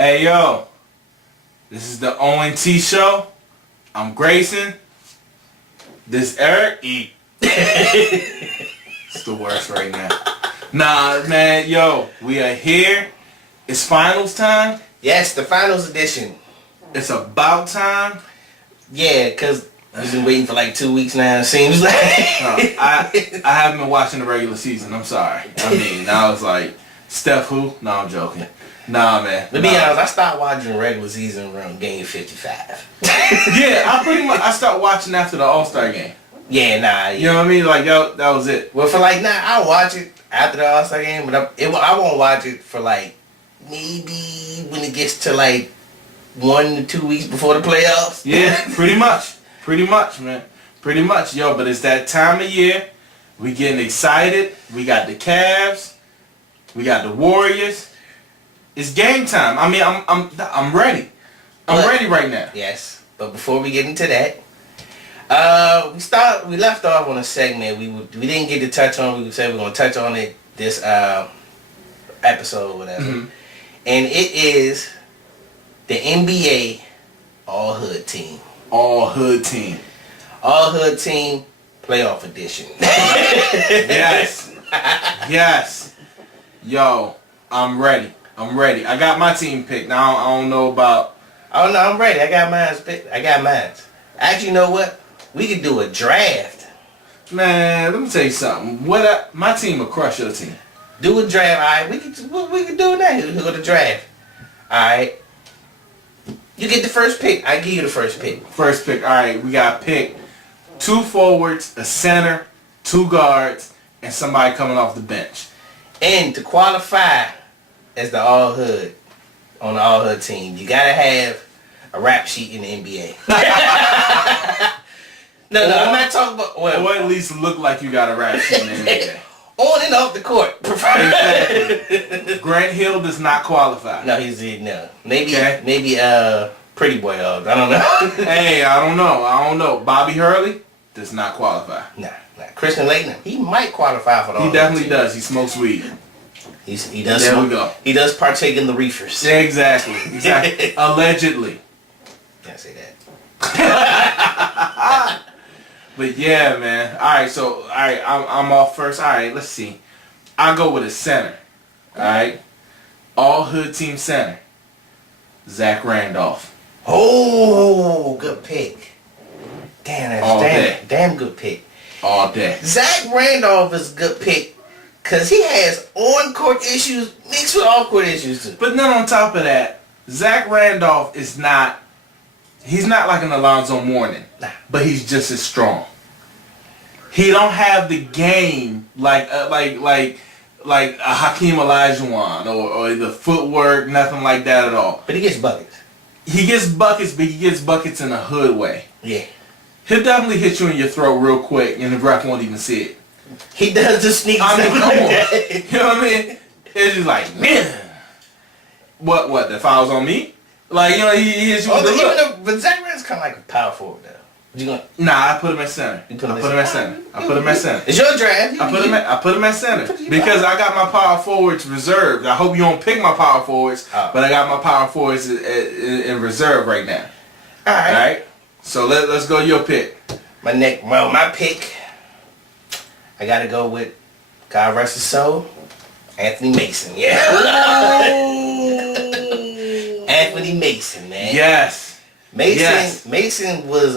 Hey yo, this is the O&T show. I'm Grayson. This Eric. It's the worst right now. Nah, man, yo, we are here. It's finals time. Yes, the finals edition. It's about time. Yeah, because we've been waiting for like 2 weeks now, it seems like. I haven't been watching the regular season. I'm sorry. I was like, Steph who? No, I'm joking. Nah, man. To be honest, I stopped watching regular season around game 55. Yeah, I started watching after the All-Star game. Yeah, nah. You know what I mean? Like, that was it. Well, for like, I'll watch it after the All-Star game, but I won't watch it for like, maybe when it gets to like 1 to 2 weeks before the playoffs. Yeah, pretty much. Pretty much, man. Pretty much. Yo, but it's that time of year. We getting excited. We got the Cavs. We got the Warriors. It's game time. I'm ready. I'm ready right now. Yes, but before we get into that, we left off on a segment we didn't get to touch on. We said we're gonna touch on it this episode or whatever, and it is the NBA All Hood Team. All Hood Team. All Hood Team Playoff Edition. Yes. Yes. Yo, I'm ready. I got my team picked. Now I don't know about. Oh no, I'm ready. I got mine picked. Actually, you know what? We could do a draft. Man, let me tell you something. My team will crush your team. Do a draft. All right, we could do that. We'll go to draft. All right. You get the first pick. I give you the first pick. First pick. All right, we got to pick 2 forwards, a center, 2 guards, and somebody coming off the bench. And to qualify as the All Hood on the All Hood team, you gotta have a rap sheet in the NBA. No, I'm not talking about. Well, or at least look like you got a rap sheet in the NBA. On and off the court. Exactly. Grant Hill does not qualify. No, no. Maybe Pretty Boy. I don't know. Hey, I don't know. Bobby Hurley does not qualify. Nah. Christian Laettner, he might qualify for the All Hood. He definitely does. He smokes weed. He does. There we go. He does partake in the reefers. Yeah, exactly. Allegedly. Can't say that. But yeah, man. Alright, I'm off first. Alright, let's see. I'll go with a center. Alright. All Hood Team center. Zach Randolph. Oh, good pick. Damn good pick. All day. Zach Randolph is a good pick because he has on-court issues mixed with off-court issues too. But then on top of that, Zach Randolph he's not like an Alonzo Mourning, but he's just as strong. He don't have the game like a Hakeem Olajuwon or the footwork, nothing like that at all. But he gets buckets. He gets buckets, but he gets buckets in a hood way. Yeah. He'll definitely hit you in your throat real quick, and the ref won't even see it. He does the sneak. I mean, come on. You know what I mean? It's just like, man. What? The foul's on me? Like, he hits you with the look. But Zach Randolph's kind of like a power forward, though. Nah, I put him at center. I put him at center. It's your draft. I put him at center because I got my power forwards reserved. I hope you don't pick my power forwards, but I got my power forwards in reserve right now. All right. So let's go your pick. My pick, I gotta go with, God rest his soul, Anthony Mason. Yeah. Anthony Mason, man. Yes. Mason was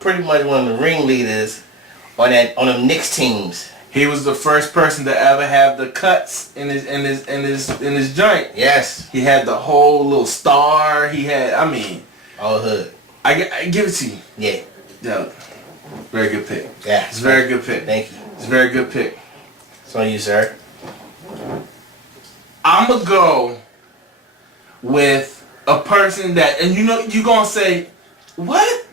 pretty much one of the ringleaders on them Knicks teams. He was the first person to ever have the cuts in his joint. Yes. He had the whole little star. He had, all hood. I give it to you. Yeah. Yeah. Very good pick. Yeah. It's a very good pick. Thank you. It's a very good pick. It's on you, sir. I'm going to go with a person that, and you're going to say, what?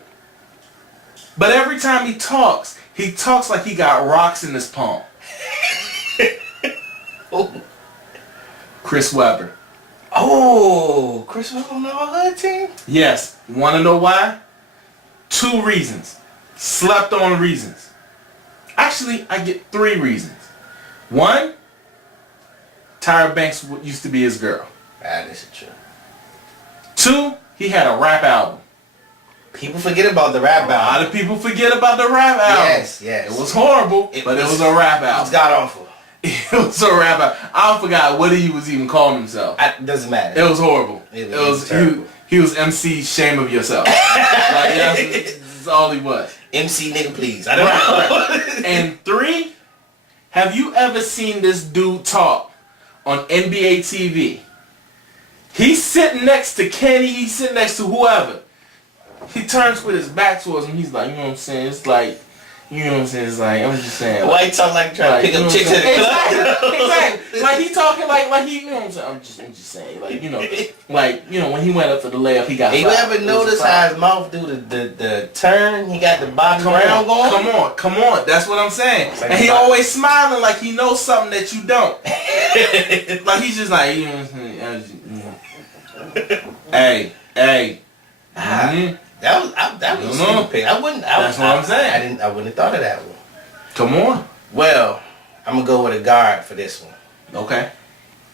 But every time he talks like he got rocks in his palm. Oh. Chris Webber. Oh, Chris Webber on the All Hood team? Yes. Want to know why? 2 reasons. Slept on reasons. Actually, I get 3 reasons. 1, Tyra Banks used to be his girl. That is true. 2, he had a rap album. People forget about the rap A lot album. of people forget about the rap album. Yes, yes. It was horrible, but it was a rap It album. was god awful. It was a rap album. I forgot what he was even calling himself. Doesn't matter. It was horrible. It was he, terrible. he was MC Shame of Yourself. Like, that's all he was. MC nigga, please. I don't know. And 3, have you ever seen this dude talk on NBA TV? He's sitting next to Kenny. He's sitting next to whoever. He turns with his back towards him. He's like, you know what I'm saying? It's like, you know what I'm saying? It's like, I'm just saying. Why you talk like trying to pick up chicks at the club? Exactly. Like he talking like he, you know what I'm saying? I'm just saying. Like, you know, when he went up for the layup, he got. Hey, you ever notice how his mouth do the turn? He got the Bobby Brown going. Come on. That's what I'm saying. And he always smiling like he knows something that you don't. Like he's just like, you know what I'm saying? Hey. Mm-hmm. That was a stupid pick. That's what I'm saying. I wouldn't have thought of that one. Come on. Well, I'm gonna go with a guard for this one. Okay.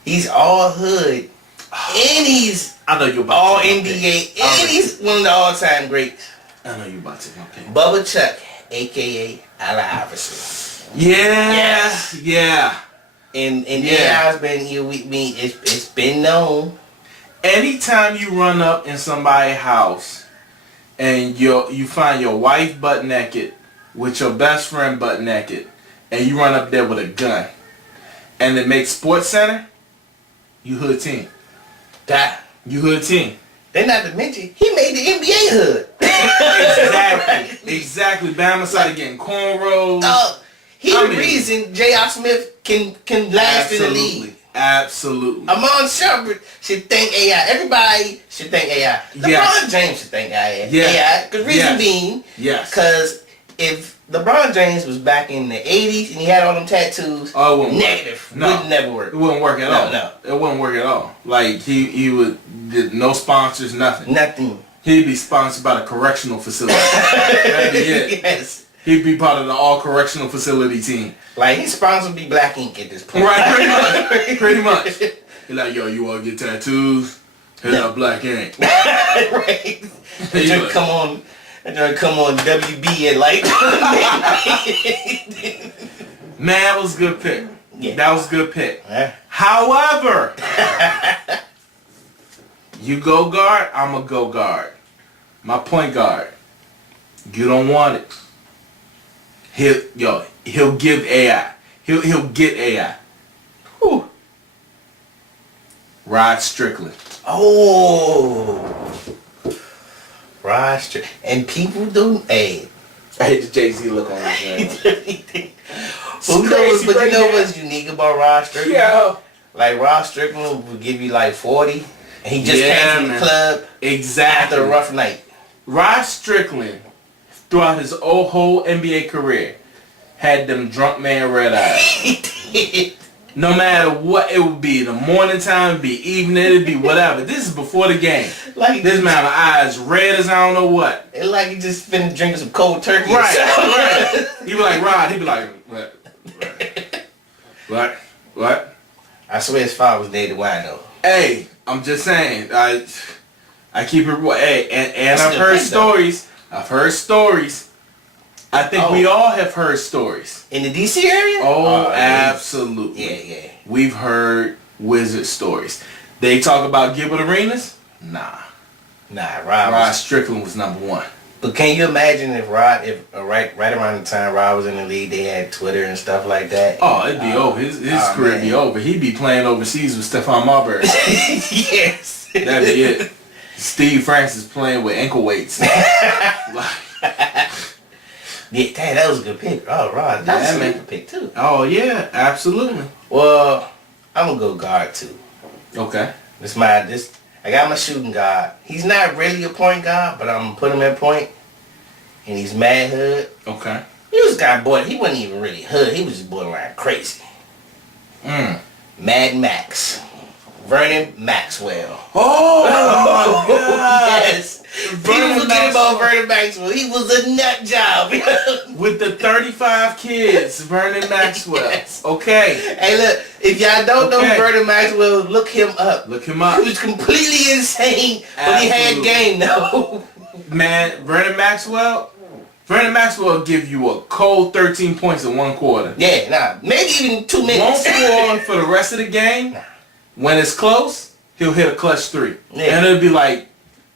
He's all hood, and he's I know you about all to NBA, and he's one of the all-time greats. I know you about to. Okay. Bubba Chuck, aka Allen Iverson. Yeah. And AI's been here with me. It's been known. Anytime you run up in somebody's house and you find your wife butt naked with your best friend butt naked, and you run up there with a gun, and it makes Sports Center, you hood team. You hood team. Then not to mention, he made the NBA hood. Exactly. Bama started getting cornrows. He's the reason J.R. Smith can last in the league. Absolutely. Amon Shepard should thank AI. Everybody should thank AI. LeBron James should thank AI. Yeah. Because reason being, because if LeBron James was back in the 80s and he had all them tattoos, negative. Would never work. It wouldn't work at all. No. It wouldn't work at all. Like, he would, did no sponsors, nothing. Nothing. He'd be sponsored by the correctional facility. That'd be it. Yes. He'd be part of the all correctional facility team. Like, he's sponsored by Black Ink at this point. Right, pretty much. He's like, yo, you want to get tattoos? Hit up Black Ink. Right. That come on WB at like. Man, that was a good pick. Yeah. That was a good pick. However, you go guard, I'm a go guard. My point guard. You don't want it. He'll give AI. He'll get AI. Whew. Rod Strickland. Oh. Rod Strickland. And people do. Hey. I hate the Jay-Z look on his man. But you know what's unique about Rod Strickland? Yeah. Like Rod Strickland will give you like 40, and he just came from the club after a rough night. Rod Strickland, throughout his whole NBA career, had them drunk man red eyes. He did. No matter what it would be, the morning time, it'd be evening, it'd be whatever. This is before the game. Like this man, eyes red as I don't know what. It's like he just finished drinking some cold turkey. Right. He'd be like, Rod, he'd be like, what? I swear his father was David Wino. Hey, I'm just saying, I keep it, hey, and I've heard stories. I think we all have heard stories. In the DC area? Oh, absolutely. Yeah. We've heard wizard stories. They talk about Gilbert Arenas? Nah, Rod Strickland was number one. But can you imagine if right around the time Rod was in the league, they had Twitter and stuff like that? Oh, it'd be over. His career would be over. He'd be playing overseas with Stephon Marbury. Yes. That'd be it. Steve Francis playing with ankle weights. Yeah, dang, that was a good pick. Oh, Rod, that was a good pick too. Oh yeah, absolutely. Well, I'm gonna go guard too. Okay. I got my shooting guard. He's not really a point guard, but I'm gonna put him at point. And he's mad hood. Okay. He was kind of boy. He wasn't even really hood. He was just borderline crazy. Mad Max. Vernon Maxwell. Oh my God! Yes. People forget about Vernon Maxwell. He was a nut job. With the 35 kids, Vernon Maxwell. Yes. Okay. Hey, look, if y'all don't know who Vernon Maxwell is, look him up. Look him up. He was completely insane, but he had game, though. Man, Vernon Maxwell will give you a cold 13 points in one quarter. Yeah, nah, maybe even 2 minutes. Won't score for the rest of the game. Nah. When it's close, he'll hit a clutch 3. Yeah. And it'll be like,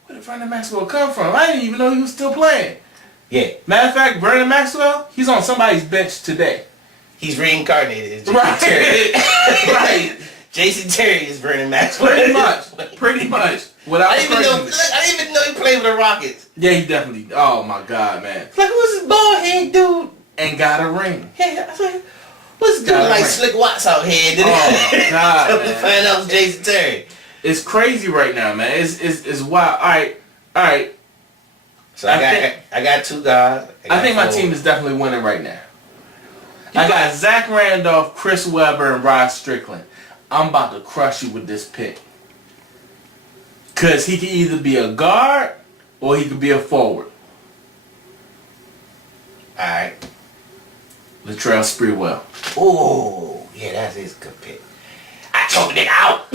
where did Vernon Maxwell come from? I didn't even know he was still playing. Yeah. Matter of fact, Vernon Maxwell, he's on somebody's bench today. He's reincarnated as Jason Right. Terry. Right. Jason Terry is Vernon Maxwell. Pretty much. Without I didn't even know he played with the Rockets. Yeah, he definitely. Oh my God, man. Like, who's this bald head dude? And got a ring. Yeah, I was like, what's this dude like Slick Watts out here? Oh God, Come to man. find out it's Jason Terry. It's crazy right now, man. It's wild. All right. So I got 2 guys. I think my team is definitely winning right now. I got Zach Randolph, Chris Webber, and Rod Strickland. I'm about to crush you with this pick. Because he can either be a guard or he could be a forward. Alright. Latrell Sprewell. Oh, yeah, that's his good pick. I choked it out.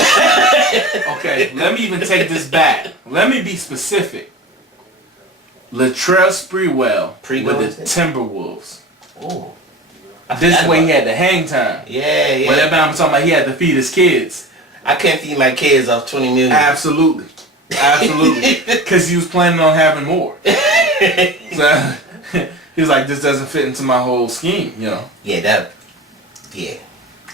Okay, let me even take this back. Let me be specific. Latrell Sprewell with the Timberwolves. Oh. This way he had the hang time. Yeah. Whatever I'm talking about, he had to feed his kids. I can't feed my kids off 20 million. Absolutely. Because he was planning on having more. So he was like, this doesn't fit into my whole scheme, you know. Yeah.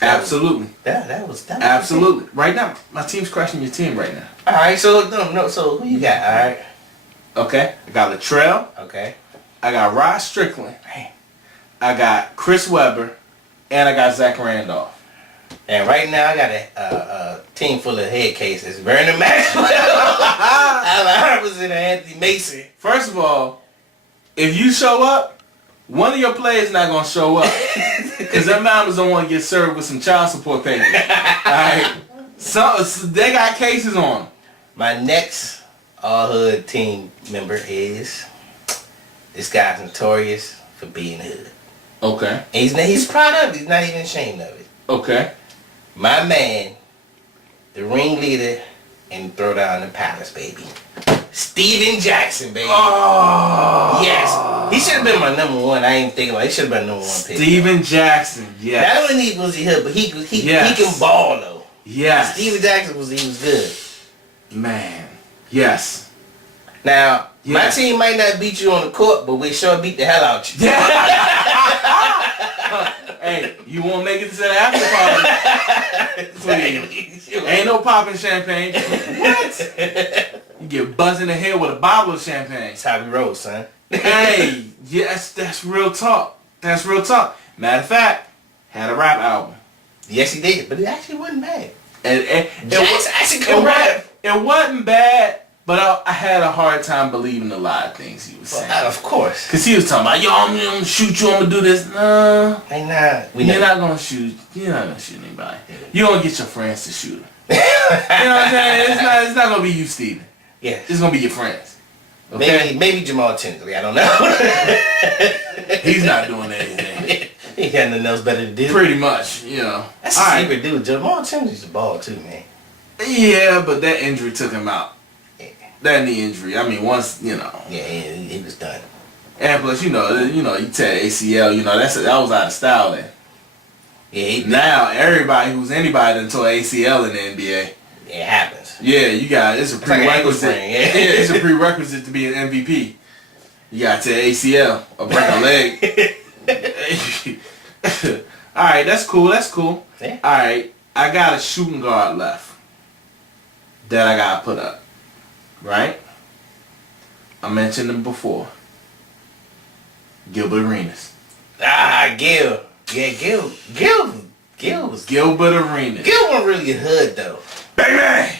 Absolutely. That was Absolutely. Right now, my team's crushing your team right now. Alright, so so who you got? Alright. Okay. I got Latrell. Okay. I got Rod Strickland. I got Chris Webber. And I got Zach Randolph. And right now I got a team full of head cases. Vernon Maxwell. I'm 100% Anthony Mason. First of all, if you show up, one of your players not going to show up. Because their mamas don't want to get served with some child support payments. Alright? So they got cases on them. My next all-hood team member is... This guy's notorious for being hood. Okay. And he's proud of it. He's not even ashamed of it. Okay. My man, the ringleader in Throwdown the Palace, baby. Steven Jackson, baby. Oh. Yes. He should have been my number 1. I ain't thinking about it. He should have been number 1 pick. Steven Jackson, yes. Not only was he hood, but he Yes. can ball, though. Yes. Steven Jackson was good. Man. Yes. Now, my Yes. team might not beat you on the court, but we sure beat the hell out you. Hey, you won't make it to the after party. Please. Ain't no popping champagne. What? You get buzzed in the head with a bottle of champagne. That's how we roll, son. Hey, yes, that's real talk. That's real talk. Matter of fact, had a rap album. Yes, he did, but it actually wasn't bad. And Jackson actually could rap. It wasn't bad, but I had a hard time believing a lot of things he was saying. Well, of course. Because he was talking about, yo, I'm going to shoot you, I'm going to do this. No. Ain't not. You're not going to shoot. You're not going to shoot anybody. You're going to get your friends to shoot him. You know what I'm saying? It's not going to be you, Steven. Yes. It's going to be your friends. Okay? Maybe Jamal Tinsley. I don't know. He's not doing anything. He got nothing else better to do. Pretty much, you know. That's a secret dude. Jamal Tinsley's a ball too, man. Yeah, but that injury took him out. Yeah. That knee injury. I mean, once, you know. Yeah, he was done. And plus, you tear ACL, that was out of style then. Yeah, now everybody who's anybody done tore ACL in the NBA. It happens. Yeah, it's a prerequisite. Like it's a prerequisite to be an MVP. You got to tear ACL or break a leg. All right, that's cool. Yeah. All right, I got a shooting guard left that I gotta put up. Right? I mentioned him before. Gilbert Arenas. Gil. Yeah, Gil was... Gilbert Arenas. Gil wasn't really a hood, though. Bang bang!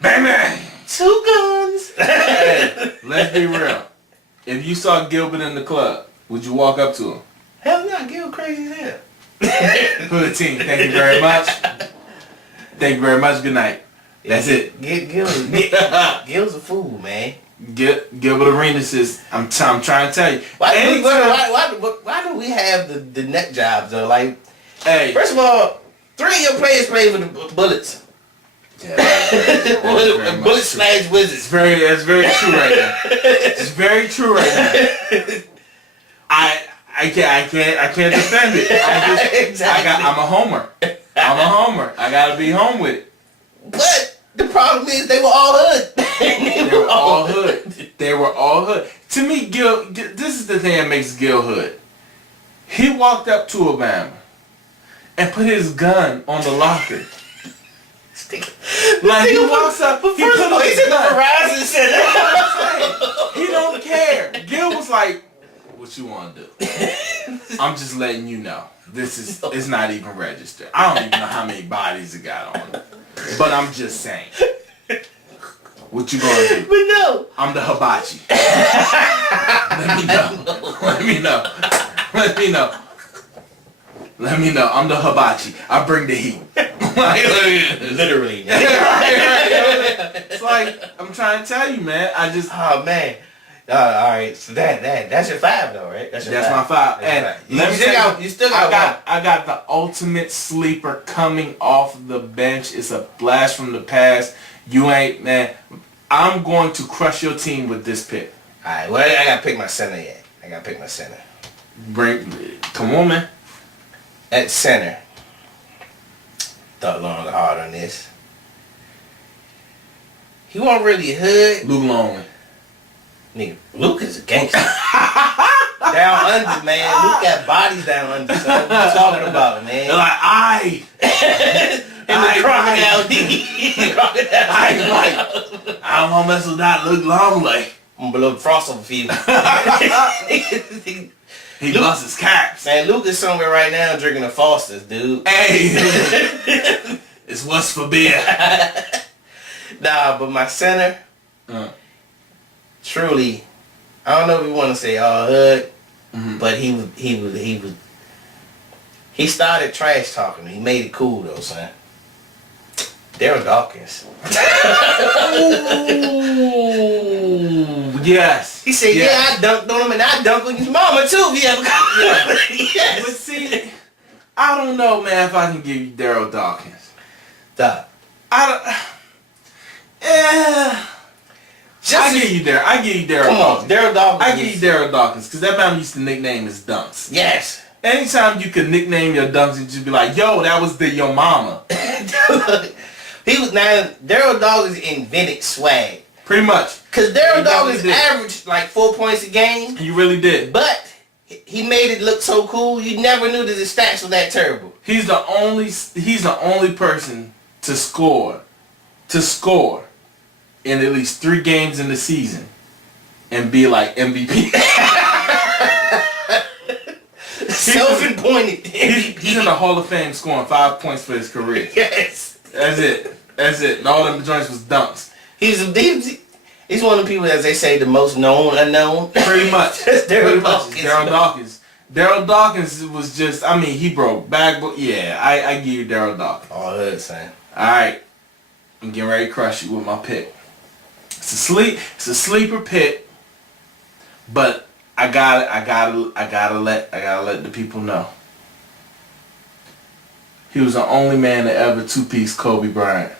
Bang bang! 2 guns! Hey, let's be real. If you saw Gilbert in the club, would you walk up to him? Hell no, Gil crazy as hell. For the team, thank you very much. Thank you very much. Good night. That's it. Gil's a fool, man. Gilbert Arenas is. I'm trying to tell you. Why do we have the neck jobs though? Like, hey, first of all, 3 of your players play for the Bullets. Yeah, Bullets / Wizards. That's very true right now. It's very true right now. I can't defend it. Exactly. I'm a homer. I gotta be home with it. But the problem is they were all hood. They were all hood. To me, Gil, this is the thing that makes Gil hood. He walked up to Obama and put his gun on the locker. Like he walks up, he put his gun. Verizon Center. He don't care. Gil was like, "What you want to do? I'm just letting you know. It's not even registered. I don't even know how many bodies it got on it. But I'm just saying. What you gonna do? But no. I'm the hibachi. Let me know. I'm the hibachi. I bring the heat. Literally. It's like, I'm trying to tell you, man. Oh, man. Alright, so that's your 5 though, right? That's my 5. And you still got I got the ultimate sleeper coming off the bench. It's a blast from the past. You ain't, man. I'm going to crush your team with this pick. Alright, well, I gotta pick my center yet. Come on, man. At center. Thought long and hard on this. He wasn't really hood. Luke Longley. Nigga, Luke is a gangster. Down under, man. Luke got bodies down under, son. What you talking about, man? They're like, In the crocodile D. I don't want to mess with that Luke Longley. I'm below frost over fever. He lost his caps. Man, Luke is somewhere right now drinking a Foster's, dude. Hey, it's what's for beer. Nah, but my center, truly, I don't know if you want to say all hood, but he started trash talking me. He made it cool though, son. Daryl Dawkins. Ooh, yes. He said, yeah, I dunked on him and I dunked on his mama too. If you ever Yes. But see, I don't know, man, if I can give you Daryl Dawkins. Stop. I give you Daryl Dawkins. Come on, Daryl Dawkins. I give you Daryl Dawkins because that man used to nickname his dunks. Yes. Anytime you could nickname your dunks, you just be like, yo, that was your mama. Daryl Dawkins invented swag. Pretty much. Because Daryl Dawkins averaged like 4 points a game. He really did. But he made it look so cool, you never knew that his stats were that terrible. He's the only person to score in at least 3 games in the season and be like MVP. Self-appointed MVP. He's in the Hall of Fame scoring 5 points for his career. Yes. That's it. And all them joints was dunks. He's one of the people, as they say, the most known unknown. Pretty much. Daryl Dawkins. Daryl Dawkins was just, he broke back, but yeah, I give you Daryl Dawkins. All hood, son. Alright. I'm getting ready to crush you with my pick. It's a sleeper pick, but I gotta let the people know. He was the only man to ever 2-piece Kobe Bryant.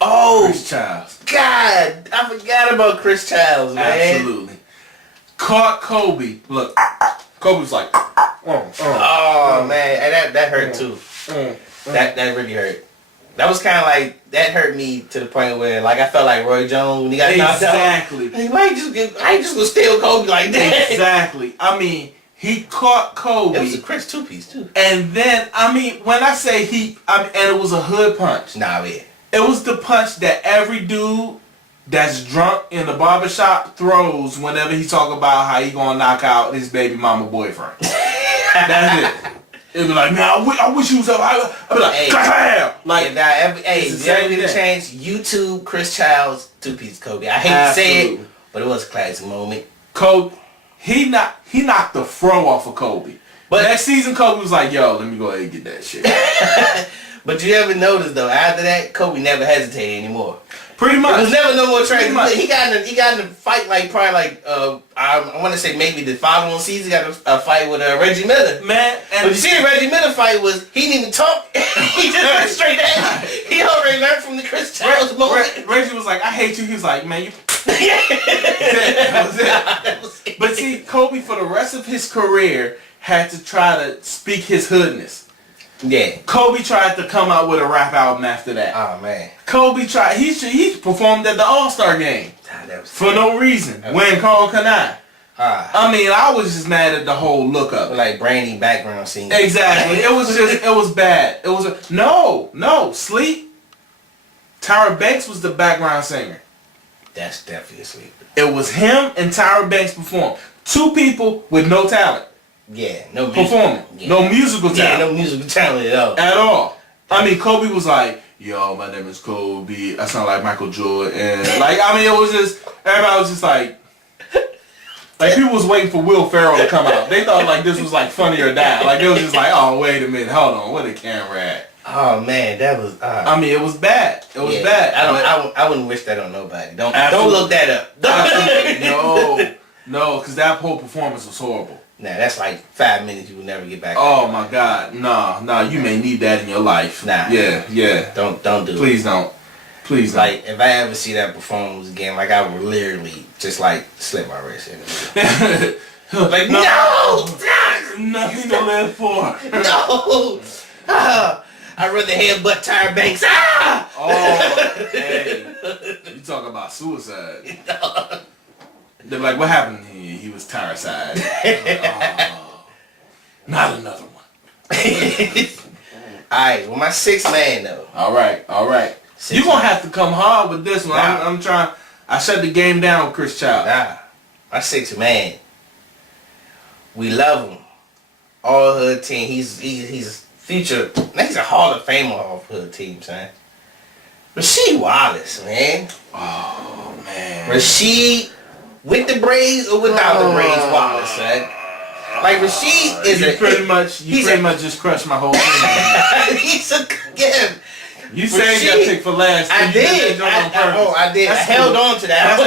Oh, Chris Childs. God, I forgot about Chris Childs, man. Absolutely. Caught Kobe. Look, Kobe was like, oh man, that hurt too. That really hurt. That was kind of like, that hurt me to the point where, like, I felt like Roy Jones when he got knocked out. Exactly. I ain't just gonna steal Kobe like that. Exactly. He caught Kobe. It was a Chris 2-piece too. And then, when I say and it was a hood punch. Nah, yeah. It was the punch that every dude that's drunk in the barbershop throws whenever he talk about how he gonna knock out his baby mama boyfriend. That's it. It'd be like, man, I wish you was up. I'd be like, hey, bam! Like, if you ever get a chance, YouTube Chris Childs 2-piece Kobe. I hate to say it, but it was a classic moment. Kobe, he knocked the fro off of Kobe. But next season, Kobe was like, yo, let me go ahead and get that shit. But you ever notice though, after that, Kobe never hesitated anymore. Pretty much. There was never no more trade. He got in a fight like probably like I want to say maybe the following season he got a fight with Reggie Miller. Man, and but you see the Reggie Miller fight was he didn't even talk. He just went straight at him. He already learned from the Chris Childs moment. Reggie was like, I hate you. He was like, man, you. That was it. But see, Kobe for the rest of his career had to try to speak his hoodness. Yeah. Kobe tried to come out with a rap album after that. Oh man. Kobe tried. He performed at the All-Star game for no reason. When Carl Kanai. I mean, I was just mad at the whole look up. Like brainy background scene. Exactly. It was bad. It was no sleep. Tyra Banks was the background singer. That's definitely a sleep. It was him and Tyra Banks performed. Two people with no talent. Yeah, no performing. Yeah. No musical talent. Yeah, no musical talent at all. At all. I mean, Kobe was like, yo, my name is Kobe. I sound like Michael Jordan. Like, I mean, it was just, everybody was just like people was waiting for Will Ferrell to come out. They thought like this was like Funny or Die. Like, it was just like, oh, wait a minute, hold on, where the camera at? Oh man, that was. I mean, it was bad. It was bad. I wouldn't wish that on nobody. Don't look that up. No, because that whole performance was horrible. Nah, that's like 5 minutes you will never get back. Oh my God, no, you may need that in your life. Nah, yeah. Don't do it. Please don't. Please don't. Like if I ever see that performance again, like I would literally just like slip my wrist in. Like no, nothing to live for. No. I'd rather headbutt Tyra Banks. Oh, hey, you talk about suicide. They're like, what happened? He was Tyra-side. Oh, not another one. Alright, well my sixth man though. Alright. You're going to have to come hard with this one. Nah. I'm trying. I shut the game down with Chris Child. Nah, my sixth man. We love him. All hood team. He's future. He's a Hall of Famer off hood team, son. Rasheed Wallace, man. Oh man. Rasheed with the braids or without the braids, Wallace, son. Like Rasheed is pretty much just crushed my whole thing. He's a yeah. You said you got picked for last. I did. I did. I held on to that.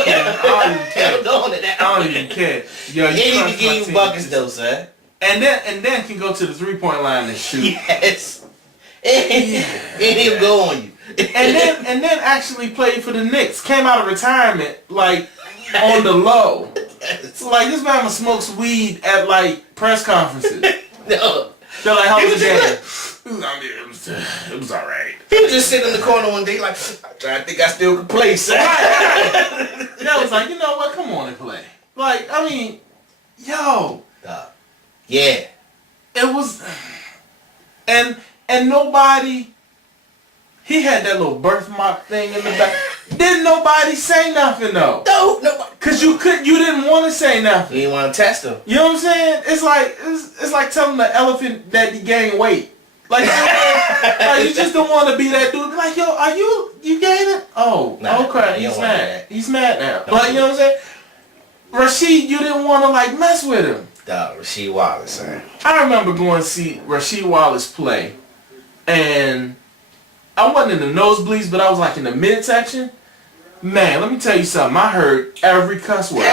I don't even care. Yo, he didn't even give you buckets though, son. And then can go to the 3-point line and shoot. Yes. And he'll go on you. and then actually played for the Knicks. Came out of retirement like on the low. So like this man smokes weed at like press conferences. No. They're like, how was the game? It was alright. He was just sitting in the corner one day like, I think I still can play, son. That was like, you know what? Come on and play. Like, I mean, yo. Yeah. It was, and nobody, he had that little birthmark thing in the back. Didn't nobody say nothing though. No, nobody. Cause you didn't want to say nothing. You didn't want to test him. You know what I'm saying? It's like telling the elephant that he gained weight. Like, like you just don't want to be that dude. Be like, yo, are you gaining? Oh, nah, okay, he's mad. He's mad now. Like, you know what I'm saying? Rasheed, you didn't want to like mess with him. Rasheed Wallace, man. I remember going to see Rasheed Wallace play, and I wasn't in the nosebleeds, but I was like in the midsection. Man, let me tell you something. I heard every cuss word.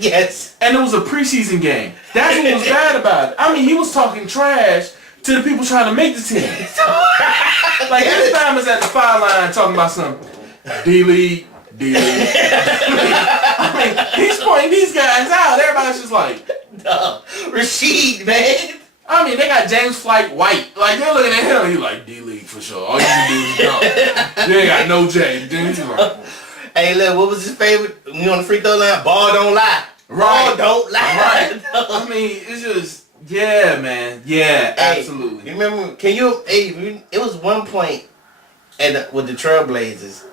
Yes. And it was a preseason game. That's what was bad about it. I mean, he was talking trash to the people trying to make the team. Like every time was at the foul line talking about something. D-League. I mean, he's pointing these guys out. Everybody's just like, no, Rasheed, man. I mean, they got James Flight White. Like, they're looking at him. He's like, D-League for sure. All you can do is dunk. You ain't got no J. Hey, look, what was his favorite? You on the free throw line? Ball don't lie. Right. Ball don't lie. Right. I mean, it's just, yeah, man. Yeah, hey, absolutely. You remember, it was one point with the Trailblazers.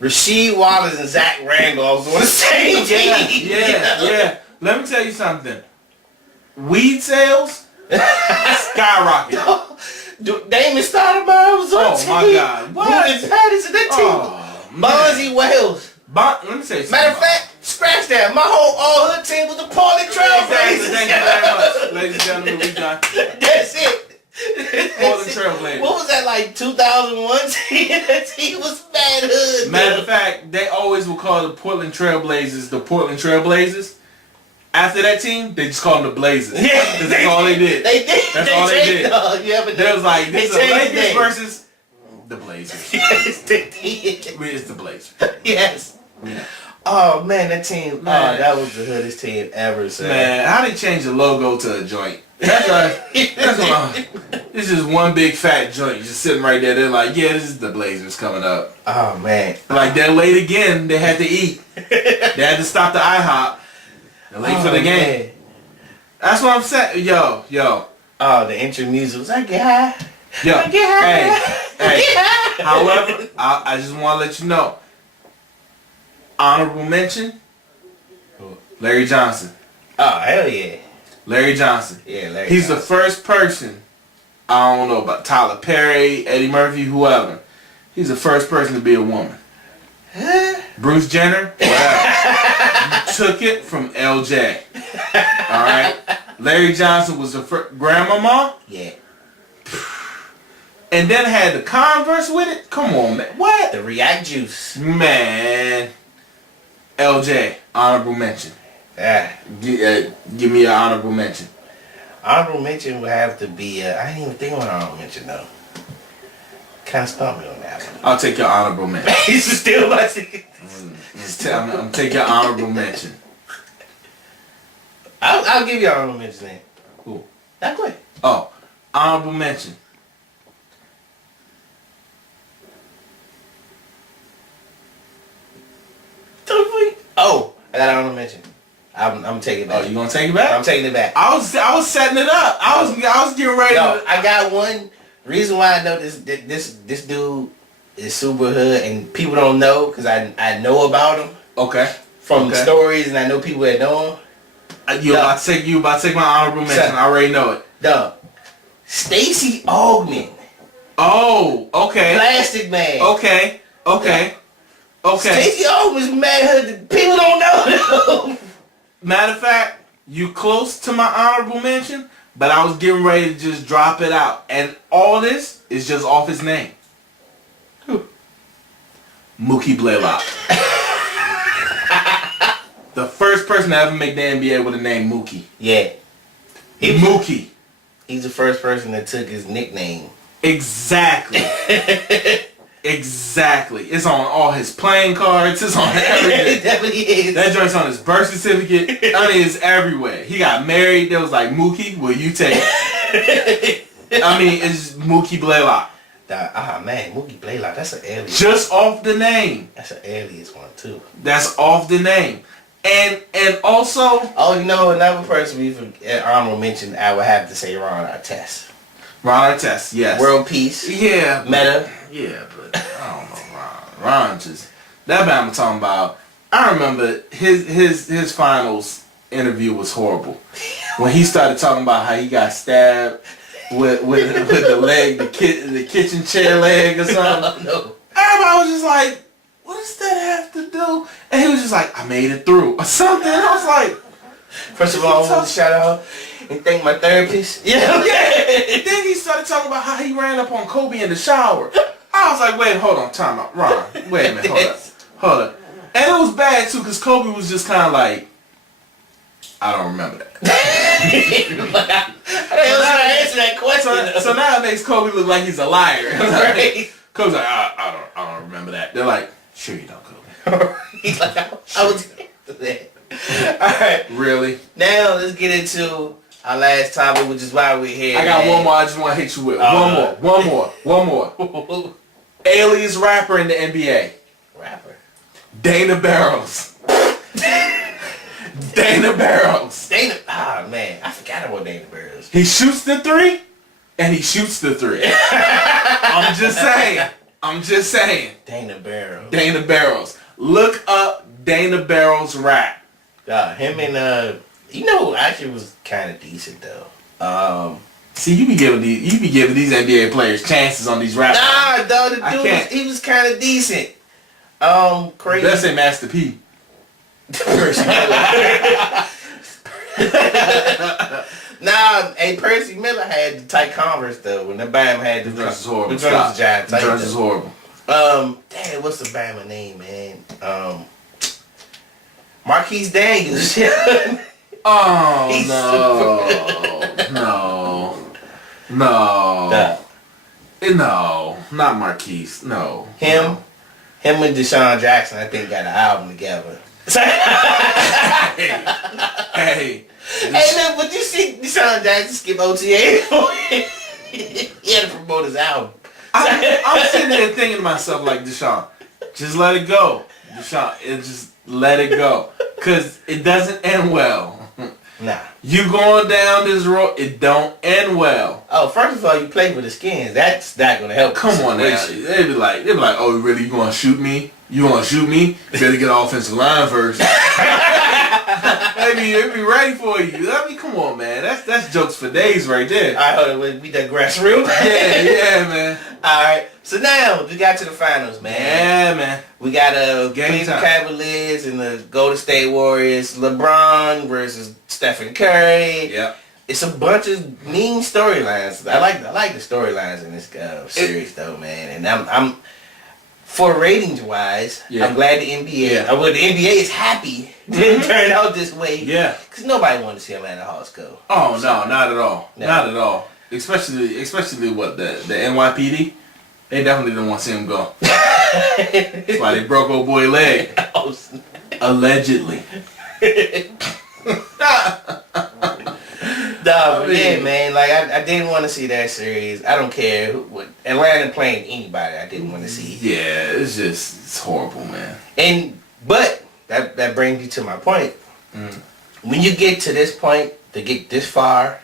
Rasheed Wallace and Zach Randolph was on the same team. Yeah. Let me tell you something. Weed sales skyrocket. Damon Stoudemire was on the team. Oh my God. What? Ruben Patterson, that team. Bonzi Wells. Let me say something. Matter of fact, scratch that. My whole all-hood team was a Portland Trailblazers. Thank you very much. Ladies and gentlemen, we done. That's it. Portland Trailblazers. What was that, like 2001 team? That team was mad hood. Matter of fact, they always will call the Portland Trailblazers the Portland Trailblazers. After that team, they just call them the Blazers. Yeah, That's all they did. They did. That's all they did. Yeah, but they was like, this is the changed Lakers the versus the Blazers. Yes, they did. It's the Blazers. Yes. Yeah. Oh man, that team. Man. Oh, that was the hoodest team ever. Sir. Man, how they change the logo to a joint? That's what it's just one big fat joint just sitting right there. They're like, yeah, this is the Blazers coming up. Oh man. Like they're late again. They had to eat. They had to stop the IHOP. They're late for the game. Man. That's what I'm saying. Yo. Oh, the intro music was like, yeah. Yo. Yeah. Hey. Yeah. However, I just want to let you know. Honorable mention. Larry Johnson. Oh hell yeah. Larry Johnson. Yeah, Larry. He's the Johnson. first person, I don't know about Tyler Perry, Eddie Murphy, whoever. He's the first person to be a woman. Bruce Jenner, whatever. You took it from LJ. Alright? Larry Johnson was the first. Grandmama? Yeah. And then had the Converse with it? Come on, man. What? The React Juice. Man. LJ, honorable mention. Yeah. Give me an honorable mention. Honorable mention would have to be. I didn't even think of an honorable mention though. Kind of stumped me on that one. I'll take your honorable mention. He's still my I'm take your honorable mention. I'll give you an honorable mention then. Cool. Not quick. Oh, honorable mention. Oh, I got an honorable mention. I'm gonna take it back. Oh, you gonna take it back? I'm taking it back. I was setting it up. I was getting ready. No, I got one reason why I know this dude is super hood and people don't know because I know about him Okay. from stories and I know people that know him. You about to take my honorable mention. I already know it. Dog, Stacey Augman, Oh, okay. Plastic Man. Okay. Stacey Augman's mad hood. People don't know. Matter of fact, you close to my honorable mention, but I was getting ready to just drop it out. And all this is just off his name. Who? Mookie Blaylock. The first person to ever make the NBA with the name Mookie. Yeah. Mookie. He's the first person that took his nickname. Exactly. Exactly. It's on all his playing cards. It's on everything. It definitely is. That joint's on his birth certificate. I mean, it's everywhere. He got married. There was like, Mookie, will you take it? I mean, it's Mookie Blaylock. Man, Mookie Blaylock, that's an alias. Just off the name. That's an alias one too. That's off the name. And also... Oh, you know, another person we honorable mention, I would have to say Ron Artest. Ron Artest, yes. World Peace. Yeah. Meta. Yeah, but I don't know Ron. Ron just... That man I'm talking about, I remember his finals interview was horrible. When he started talking about how he got stabbed with the leg, the kitchen chair leg or something. No. Everybody was just like, what does that have to do? And he was just like, I made it through or something. And I was like, first of all, I want to shout out and thank my therapist. Yeah. And then he started talking about how he ran up on Kobe in the shower. I was like, wait, hold on, time out. Ron, wait a minute, hold up. And it was bad too, because Kobe was just kind of like, I don't remember that. I don't know how to answer that question. So now it makes Kobe look like he's a liar. Right. Kobe's like, I don't remember that. They're like, sure you don't, Kobe. He's like, I was that. Alright. Really? Now let's get into our last topic, which is why we're here. I got one more I just want to hit you with. One more. Alias rapper in the NBA. Rapper. Dana Barrows. Dana Barrows. Man, I forgot about Dana Barrows. He shoots the three, and he shoots the three. I'm just saying. Dana Barrows. Dana Barrows. Look up Dana Barrows rap. Him and actually was kind of decent though. See, you be giving these NBA players chances on these raps. Nah, dog, the dude he was kind of decent. Crazy. Let's say Master P. Nah, hey, Percy Miller had the tight Converse though. When the Bama had the dress is horrible. The dress was giant The tight. dress is horrible. Damn, what's the Bama name, man? Marquise Daniels. Oh He's no, not Marquise. No, him and Deshaun Jackson, I think, got an album together. Hey, Hey, but you see Deshaun Jackson skip OTA? He had to promote his album. I'm sitting there thinking to myself like, Deshaun, just let it go. Deshaun, just let it go. Because it doesn't end well. Nah. You going down this road, it don't end well. Oh, first of all, you play for the Skins. That's not going to help. Come on now. They be like, oh, really, you going to shoot me? You want to shoot me? You better get an offensive line first. They be ready for you. I mean, come on, man. That's jokes for days right there. All right, we digress real bad. Yeah, man. All right, so now we got to the finals, man. Yeah, man. We got Game Cleveland time. Cavaliers and the Golden State Warriors. LeBron versus Stephen Curry. Yeah. It's a bunch of mean storylines. I like the storylines in this series, though, man. And I'm for ratings wise, Yeah. I'm glad the NBA. Yeah. Well, the NBA is happy it didn't turn out this way. Yeah. Because nobody wanted to see Atlanta Hawks go. Oh no, not at all. No. Not at all. Especially what the NYPD. They definitely didn't want to see him go. That's why they broke old boy leg. Allegedly. No, but yeah, man. Like I didn't want to see that series. I don't care what Atlanta playing anybody. I didn't want to see. Yeah, it's horrible, man. But that brings you to my point. When you get to this point, to get this far,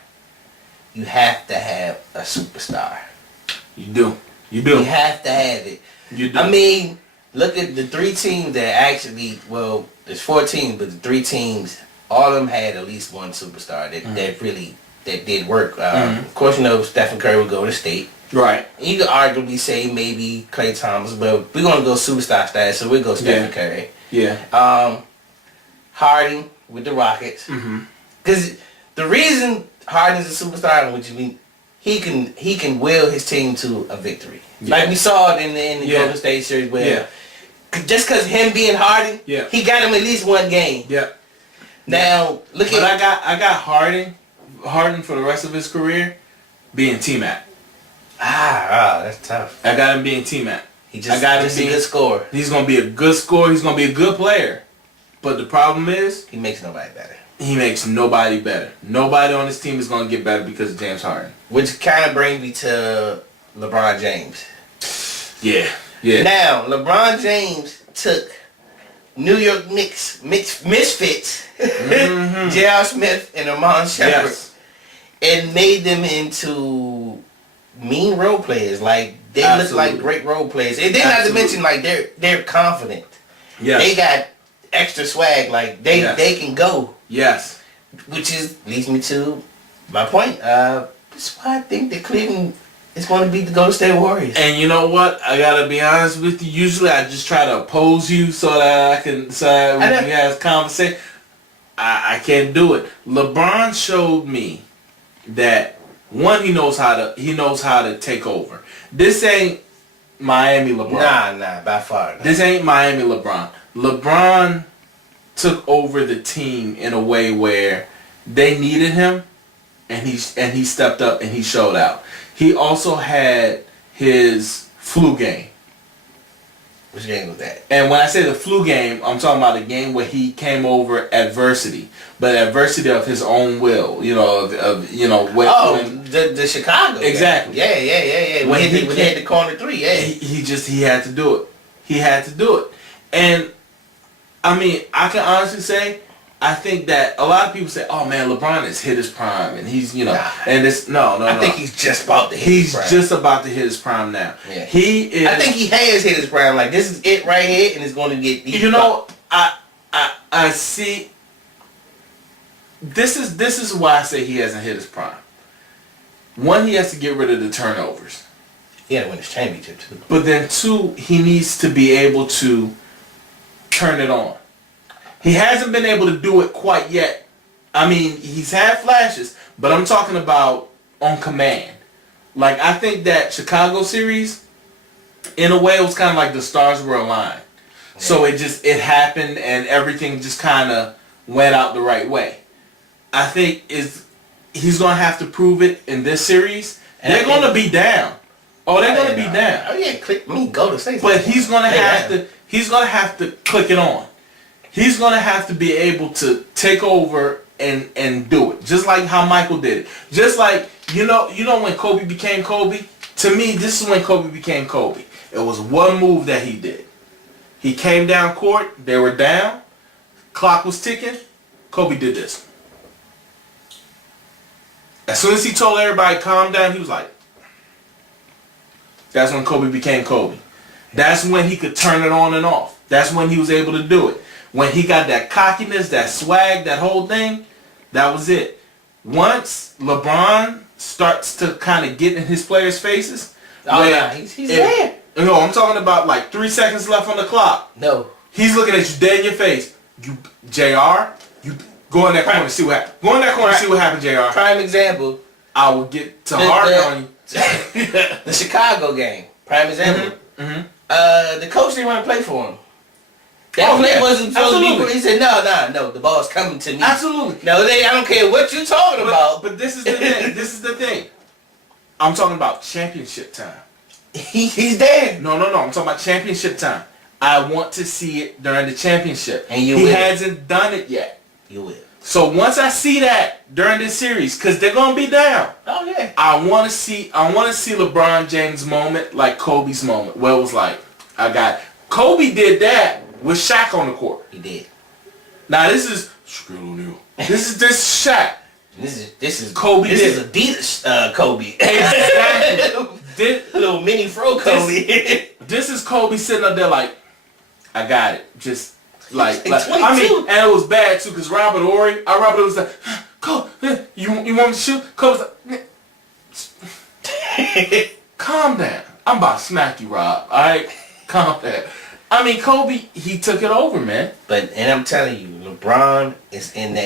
you have to have a superstar. You do. You have to have it. You do. I mean, look at the three teams that actually. Well, there's 4 teams, but the 3 teams. All of them had at least one superstar that did work. Of course, you know Stephen Curry would go to State. Right. You could arguably say maybe Klay Thomas, but we're gonna go superstar status, so we'll go Stephen Curry. Yeah. Harden with the Rockets. Because the reason Harden's a superstar, which you mean, he can will his team to a victory. Yeah. Like we saw it in the Golden State series where just because him being Harden, he got him at least one game. Yeah. Now look But at I got Harden for the rest of his career being T-Mac. That's tough. I got him being T-Mac. He just a good scorer. He's gonna be a good scorer. He's gonna be a good player. But the problem is He makes nobody better. he makes nobody better. Nobody on this team is gonna get better because of James Harden. Which kind of brings me to LeBron James. Yeah. Yeah. Now LeBron James took New York Knicks misfits, J.R. Smith and Amon Shepard, and made them into mean role players. Like they look like great role players, and then not to mention like they're confident. Yes. They got extra swag. Like they can go. Yes. Which leads me to my point. That's why I think that Cleveland is going to beat the Golden State Warriors. And you know what? I gotta be honest with you. Usually, I just try to oppose you so that we can have a conversation. I can't do it. LeBron showed me that one, he knows how to take over. This ain't Miami LeBron. Nah, by far. Nah. This ain't Miami LeBron. LeBron took over the team in a way where they needed him, and he stepped up and he showed out. He also had his flu game. Which game was that? And when I say the flu game, I'm talking about a game where he came over adversity, but adversity of his own will. The Chicago. Exactly. Game. Yeah. When he hit the corner 3. Yeah. He had to do it. He had to do it. And I mean, I can honestly say, I think that a lot of people say, "Oh man, LeBron has hit his prime," and he's and it's no. I think he's just about to hit his prime. He's just about to hit his prime now. Yeah. He is. I think he has hit his prime. Like this is it right here, and it's going to get. I see. This is why I say he hasn't hit his prime. One, he has to get rid of the turnovers. He had to win his championship too. But then 2, he needs to be able to turn it on. He hasn't been able to do it quite yet. I mean, he's had flashes, but I'm talking about on command. Like, I think that Chicago series, in a way, it was kind of like the stars were aligned. Yeah. So it happened and everything just kind of went out the right way. I think he's going to have to prove it in this series. And they're going to be down. Oh, they're going to be down. Oh yeah, click me, go to say. But he's going to have to click it on. He's going to have to be able to take over and do it. Just like how Michael did it. Just like, you know when Kobe became Kobe? To me, this is when Kobe became Kobe. It was one move that he did. He came down court, they were down, clock was ticking, Kobe did this. As soon as he told everybody calm down, he was like, that's when Kobe became Kobe. That's when he could turn it on and off. That's when he was able to do it. When he got that cockiness, that swag, that whole thing, that was it. Once LeBron starts to kind of get in his players' faces, he's there. No, I'm talking about like 3 seconds left on the clock. No. He's looking at you dead in your face. You, JR, you go in that corner and see what happens. Go in that corner and see what happens, JR. Prime example. I will get to hard on you. The Chicago game. Prime example. The coach didn't want to play for him. That play wasn't supposed to be. He said, no, the ball's coming to me. Absolutely. No, I don't care what you're talking about. But this is the thing. This is the thing. I'm talking about championship time. He's there. No. I'm talking about championship time. I want to see it during the championship. And he hasn't done it yet. You will. So once I see that during this series, because they're gonna be down. Oh yeah. I want to see LeBron James' moment like Kobe's moment, where it was like, I got it. Kobe did that with Shaq on the court. He did. Now this is Shaquille O'Neal. This is Shaq. This is Kobe. This is Adidas Kobe. Exactly. Little mini fro Kobe. This is Kobe sitting up there like, I got it. Just like I mean, and it was bad too because Robert Horry was like, Kobe, you want me to shoot? Kobe's like, calm down. I'm about to smack you, Rob. All right, calm down. I mean, Kobe, he took it over, man. And I'm telling you, LeBron is in that.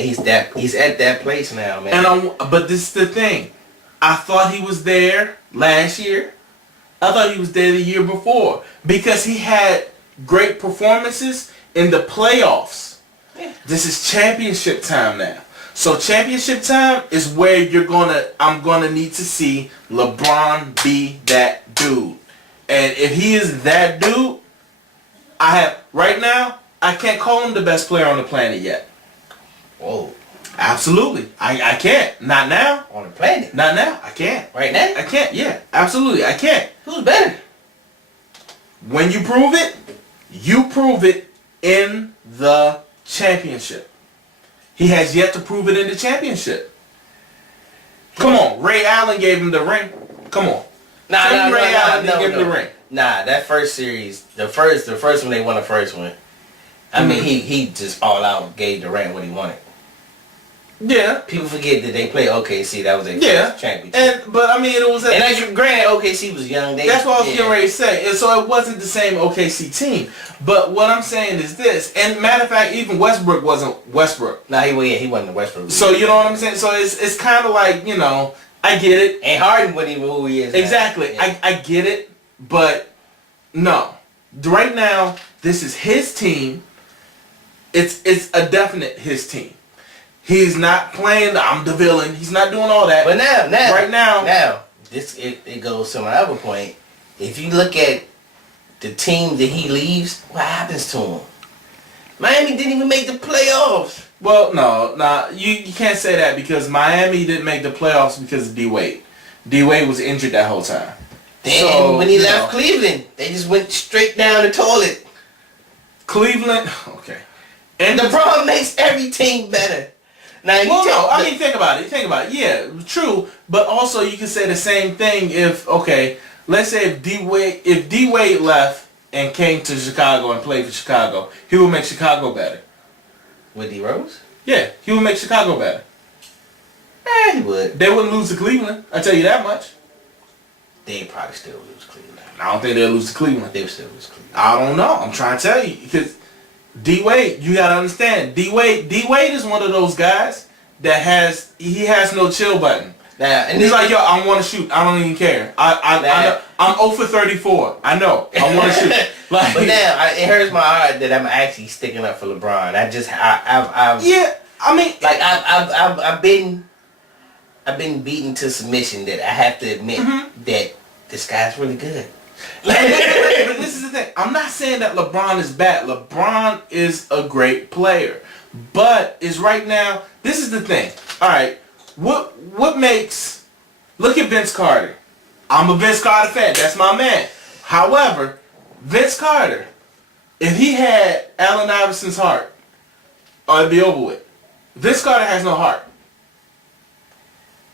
He's at that place now, man. But this is the thing. I thought he was there last year. I thought he was there the year before because he had great performances in the playoffs. Yeah. This is championship time now. So championship time is where I'm gonna need to see LeBron be that dude. And if he is that dude, right now, I can't call him the best player on the planet yet. Whoa. Absolutely. I can't. Not now. On the planet? Not now. I can't. Right now? I can't. Yeah. Absolutely. I can't. Who's better? When you prove it in the championship. He has yet to prove it in the championship. Come on. Ray Allen gave him the ring. Come on. Ray Allen didn't give him the ring. Nah, that first series, the first one they won the first one. I mean, he just all out gave Durant what he wanted. Yeah. People forget that they played OKC. That was their first championship. But I mean, it was. And as you granted, OKC was young. That's what I was getting ready to say. And so it wasn't the same OKC team. But what I'm saying is this. And matter of fact, even Westbrook wasn't Westbrook. Nah, he wasn't the Westbrook. So you know what I'm saying. So it's kind of like, you know, I get it. And Harden wasn't even who he is. Exactly. Yeah. I get it. But no. Right now, this is his team. It's a definite his team. He's not playing I'm the villain. He's not doing all that. But now, this it goes to my other point. If you look at the team that he leaves, what happens to him? Miami didn't even make the playoffs. Well, no, you can't say that because Miami didn't make the playoffs because of D Wade. D Wade was injured that whole time. Then when he left Cleveland, they just went straight down the toilet. Cleveland, okay. And LeBron makes every team better. Now, I mean, think about it. Yeah, true. But also, you can say the same thing if, let's say if D Wade left and came to Chicago and played for Chicago, he would make Chicago better. With D Rose? Yeah, he would make Chicago better. He would. They wouldn't lose to Cleveland. I tell you that much. They'd probably still lose Cleveland. I don't think they'll lose to Cleveland. They would still lose Cleveland. I don't know. I'm trying to tell you because D Wade, you gotta understand. D Wade is one of those guys he has no chill button. Now, and He's like, yo, I want to shoot. I don't even care. I know. I'm 0 for 34. I know. I want to shoot. Like, but now it hurts my heart that I'm actually sticking up for LeBron. yeah. I mean, like I've been beaten to submission that I have to admit that this guy's really good. but this is the thing. I'm not saying that LeBron is bad. LeBron is a great player, but is right now. This is the thing. All right. What makes... Look at Vince Carter. I'm a Vince Carter fan. That's my man. However, Vince Carter, if he had Allen Iverson's heart, it'd be over with. Vince Carter has no heart.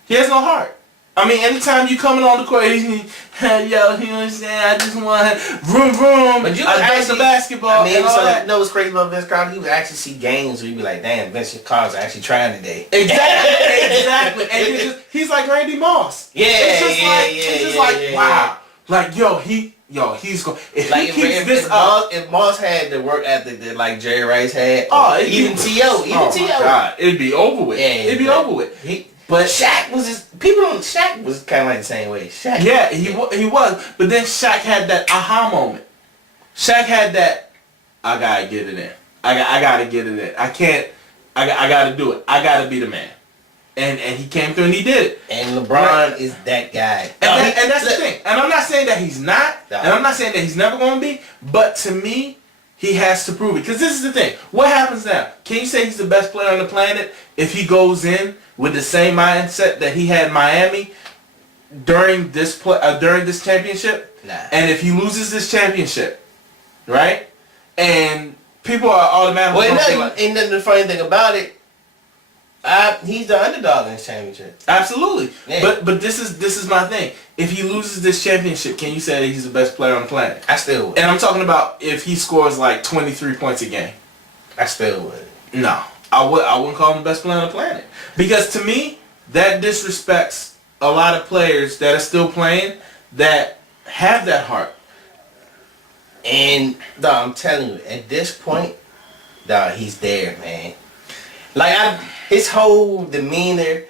He has no heart. I mean, anytime you coming on the court, yo, you understand? I just want vroom vroom. But you I the basketball. I mean, and all that. know what's crazy about Vince Carter? You would actually see games where you be like, damn, Vince Carter's actually trying today. Exactly. And he's like Randy Moss. Yeah, it's just like wow. Like he's going. If like he keeps this up, if Moss had the work ethic that like Jerry Rice had, even T.O., God, it'd be over with. Yeah, it'd be over with. But Shaq was Shaq was kind of like the same way. Shaq. Yeah, he was. But then Shaq had that aha moment. Shaq had that, I gotta get it in. I gotta get it in. I can't. I gotta do it. I gotta be the man. And he came through and he did it. And LeBron is that guy. And that's the thing. And I'm not saying that he's not. No. And I'm not saying that he's never going to be. But to me, he has to prove it. Because this is the thing. What happens now? Can you say he's the best player on the planet if he goes in with the same mindset that he had in Miami during this championship? Nah. And if he loses this championship, right? And people are automatically... Well, ain't nothing the funny thing about it. He's the underdog in this championship. Absolutely. Yeah. But this is my thing. If he loses this championship, can you say that he's the best player on the planet? I still would. And I'm talking about if he scores like 23 points a game. I still would. No. I wouldn't call him the best player on the planet. Because to me, that disrespects a lot of players that are still playing that have that heart. And I'm telling you, at this point, he's there, man. Like his whole demeanor,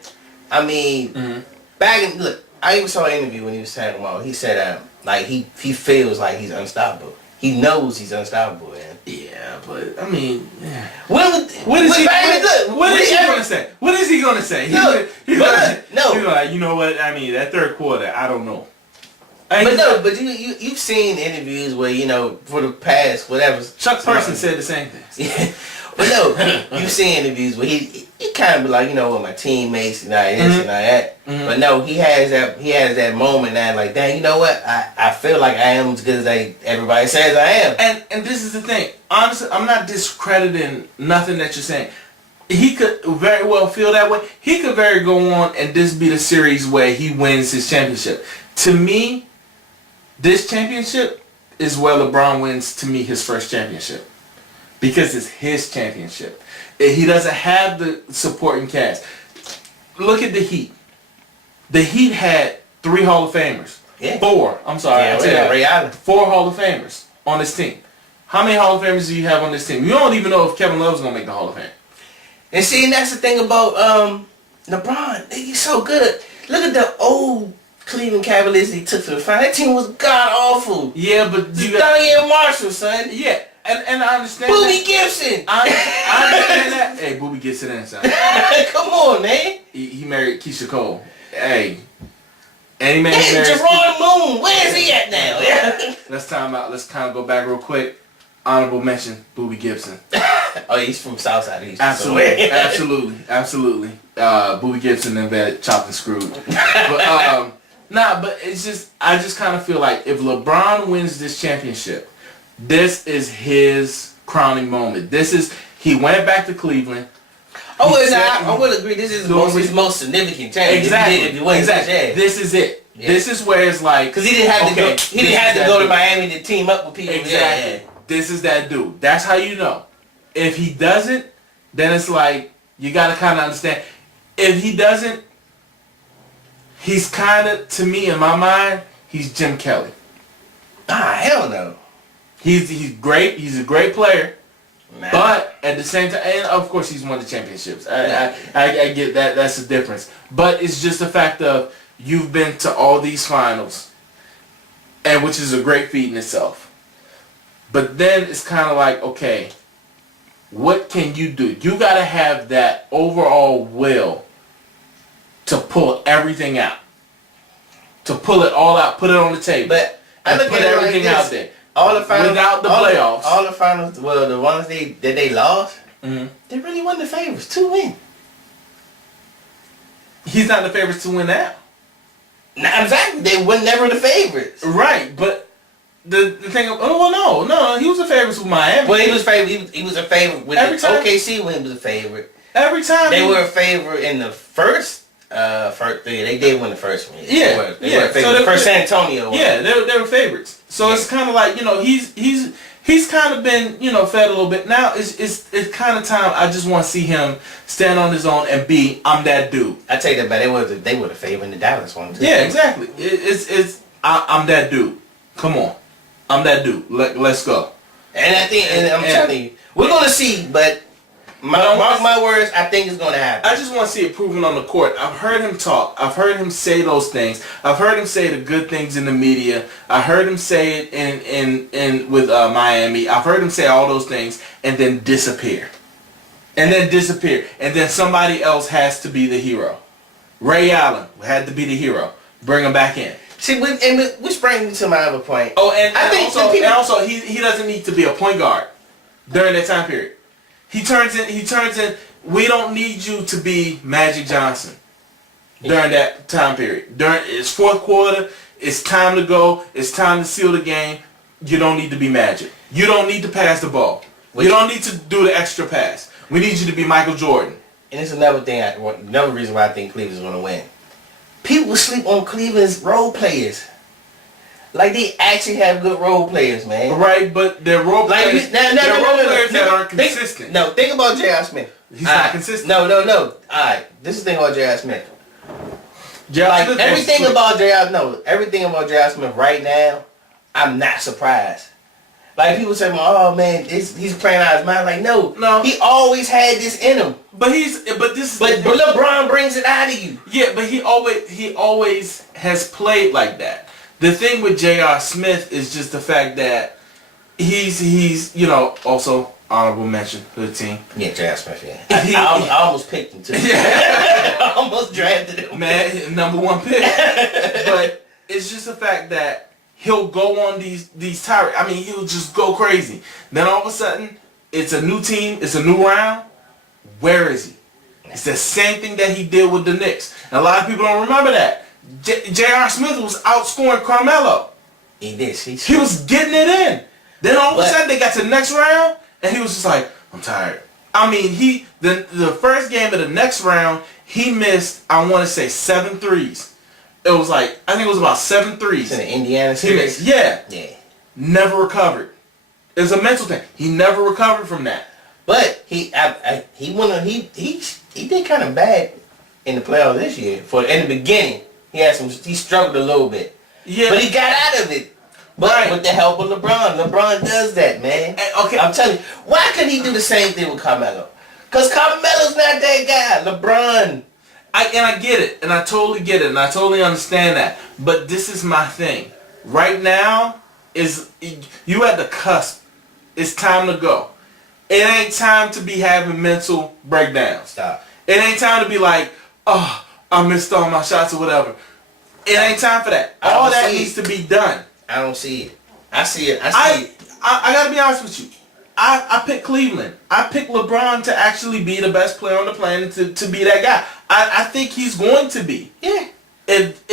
I mean, I even saw an interview when he was talking about. He said, like he feels like he's unstoppable. He knows he's unstoppable, man. Yeah, but I mean, yeah. What is he gonna say? What is he gonna say? He's no. like, you know what? I mean, that third quarter, I don't know. But you've seen interviews where for the past whatever. Chuck Person said the same thing. Yeah. But no, you've seen interviews where he kind of be like, with my teammates and all this and all that. Mm-hmm. But no, he has that moment now, like, dang, you know what? I feel like I am as good as everybody says I am. And this is the thing. Honestly, I'm not discrediting nothing that you're saying. He could very well feel that way. He could very go on and this be the series where he wins his championship. To me, this championship is where LeBron wins, to me, his first championship. Because it's his championship. He doesn't have the supporting cast. Look at the Heat. The Heat had 3 Hall of Famers. Yeah. 4. I'm sorry. Yeah, Ray Allen. 4 Hall of Famers on this team. How many Hall of Famers do you have on this team? You don't even know if Kevin Love's going to make the Hall of Fame. And see, and that's the thing about LeBron. He's so good. Look at the old Cleveland Cavaliers he took to the final. That team was god awful. Yeah, but you got Donnie Marshall, son. Yeah. And I understand Boobie Gibson. I understand that. Hey, Boobie gets it in, son. Come on, man. He married Keisha Cole. Hey. Any man married Gerard Moon. Where is he at now? Let's time out. Let's kind of go back real quick. Honorable mention, Boobie Gibson. Oh, he's from Southside East. Absolutely. Absolutely. Boobie Gibson invented chopped and screwed. But, but it's just, I just kind of feel like if LeBron wins this championship, this is his crowning moment. He went back to Cleveland. I would agree. This is his most significant change. Exactly. This is it. Yeah. This is where it's like, because he didn't have to go. He didn't have to go to Miami to team up with people. Exactly. Yeah. This is that dude. That's how you know. If he doesn't, then it's like you gotta kind of understand. If he doesn't, he's kind of, to me in my mind, he's Jim Kelly. Hell no. He's great. He's a great player, Nah. But at the same time, and of course he's won the championships. I get that. That's the difference. But it's just the fact of you've been to all these finals, and which is a great feat in itself. But then it's kind of like, okay, what can you do? You got to have that overall will to pull everything out. To pull it all out, put it on the table. But I look put at it everything like this. out there. All the finals, without the playoffs. All the finals, well, the ones that they lost, Mm-hmm. they really wasn't the favorites to win. He's not the favorites to win now. Not exactly. They were never the favorites. Right, but the thing of, no, he was a favorite with Miami. Well, he was favorite. He was a favorite with Every time. OKC when he was a favorite. Every time They were a favorite in the first three. They did win the first one. Yeah, They were a favorite. So The first San Antonio one. Yeah, they were favorites. So it's kind of like, he's kind of been, fed a little bit. Now it's kind of time. I just want to see him stand on his own and be, I'm that dude. I tell you that, but they were the favorite in the Dallas one too. Yeah, exactly. I'm that dude. Come on, I'm that dude. Let's go. And I think, and I'm telling you, we're gonna see. But mark my words, I think it's gonna happen. I just want to see it proven on the court. I've heard him talk. I've heard him say those things. I've heard him say the good things in the media. I heard him say it in with Miami. I've heard him say all those things and then disappear. And then somebody else has to be the hero. Ray Allen had to be the hero. Bring him back in. See, which brings me to my other point. Oh, and I think also he doesn't need to be a point guard during that time period. He turns in. We don't need you to be Magic Johnson during that time period. It's fourth quarter. It's time to go. It's time to seal the game. You don't need to be Magic. You don't need to pass the ball. You don't need to do the extra pass. We need you to be Michael Jordan. And it's another thing. Another reason why I think Cleveland's going to win. People sleep on Cleveland's role players. Like, they actually have good role players, man. Right, but they're role players. That aren't consistent. Think about J.R. Smith. He's not consistent. No. Alright, this is the thing about J.R. Smith. Everything about J.R. Smith right now, I'm not surprised. Like, people say, oh man, he's playing out his mind. Like, no, he always had this in him. But LeBron brings it out of you. Yeah, but he always has played like that. The thing with J.R. Smith is just the fact that he's also honorable mention for the team. Yeah, J.R. Smith, yeah. I almost picked him too. Yeah. I almost drafted him. Man, number one pick. But it's just the fact that he'll go on these tirades. I mean, he'll just go crazy. Then all of a sudden, it's a new team, it's a new round. Where is he? It's the same thing that he did with the Knicks. And a lot of people don't remember that. J.R. Smith was outscoring Carmelo. He did. He was getting it in. Then all of a sudden, they got to the next round, and he was just like, I'm tired. I mean, the first game of the next round, he missed, I want to say, 7 threes. It was like, I think it was about 7 threes. In the Indiana series? Yeah. Never recovered. It was a mental thing. He never recovered from that. But he did kind of bad in the playoffs this year. In the beginning, he struggled a little bit. Yeah. But he got out of it. But with the help of LeBron. LeBron does that, man. Okay. I'm telling you. Why couldn't he do the same thing with Carmelo? Because Carmelo's not that guy. LeBron. I get it, and I totally get it, and I totally understand that. But this is my thing. Right now, you at the cusp. It's time to go. It ain't time to be having mental breakdowns. Stop. It ain't time to be like, oh, I missed all my shots or whatever. It ain't time for that. All that needs to be done. I don't see it. I see it. I gotta be honest with you. I picked Cleveland. I picked LeBron to actually be the best player on the planet, to be that guy. I think he's going to be. Yeah. If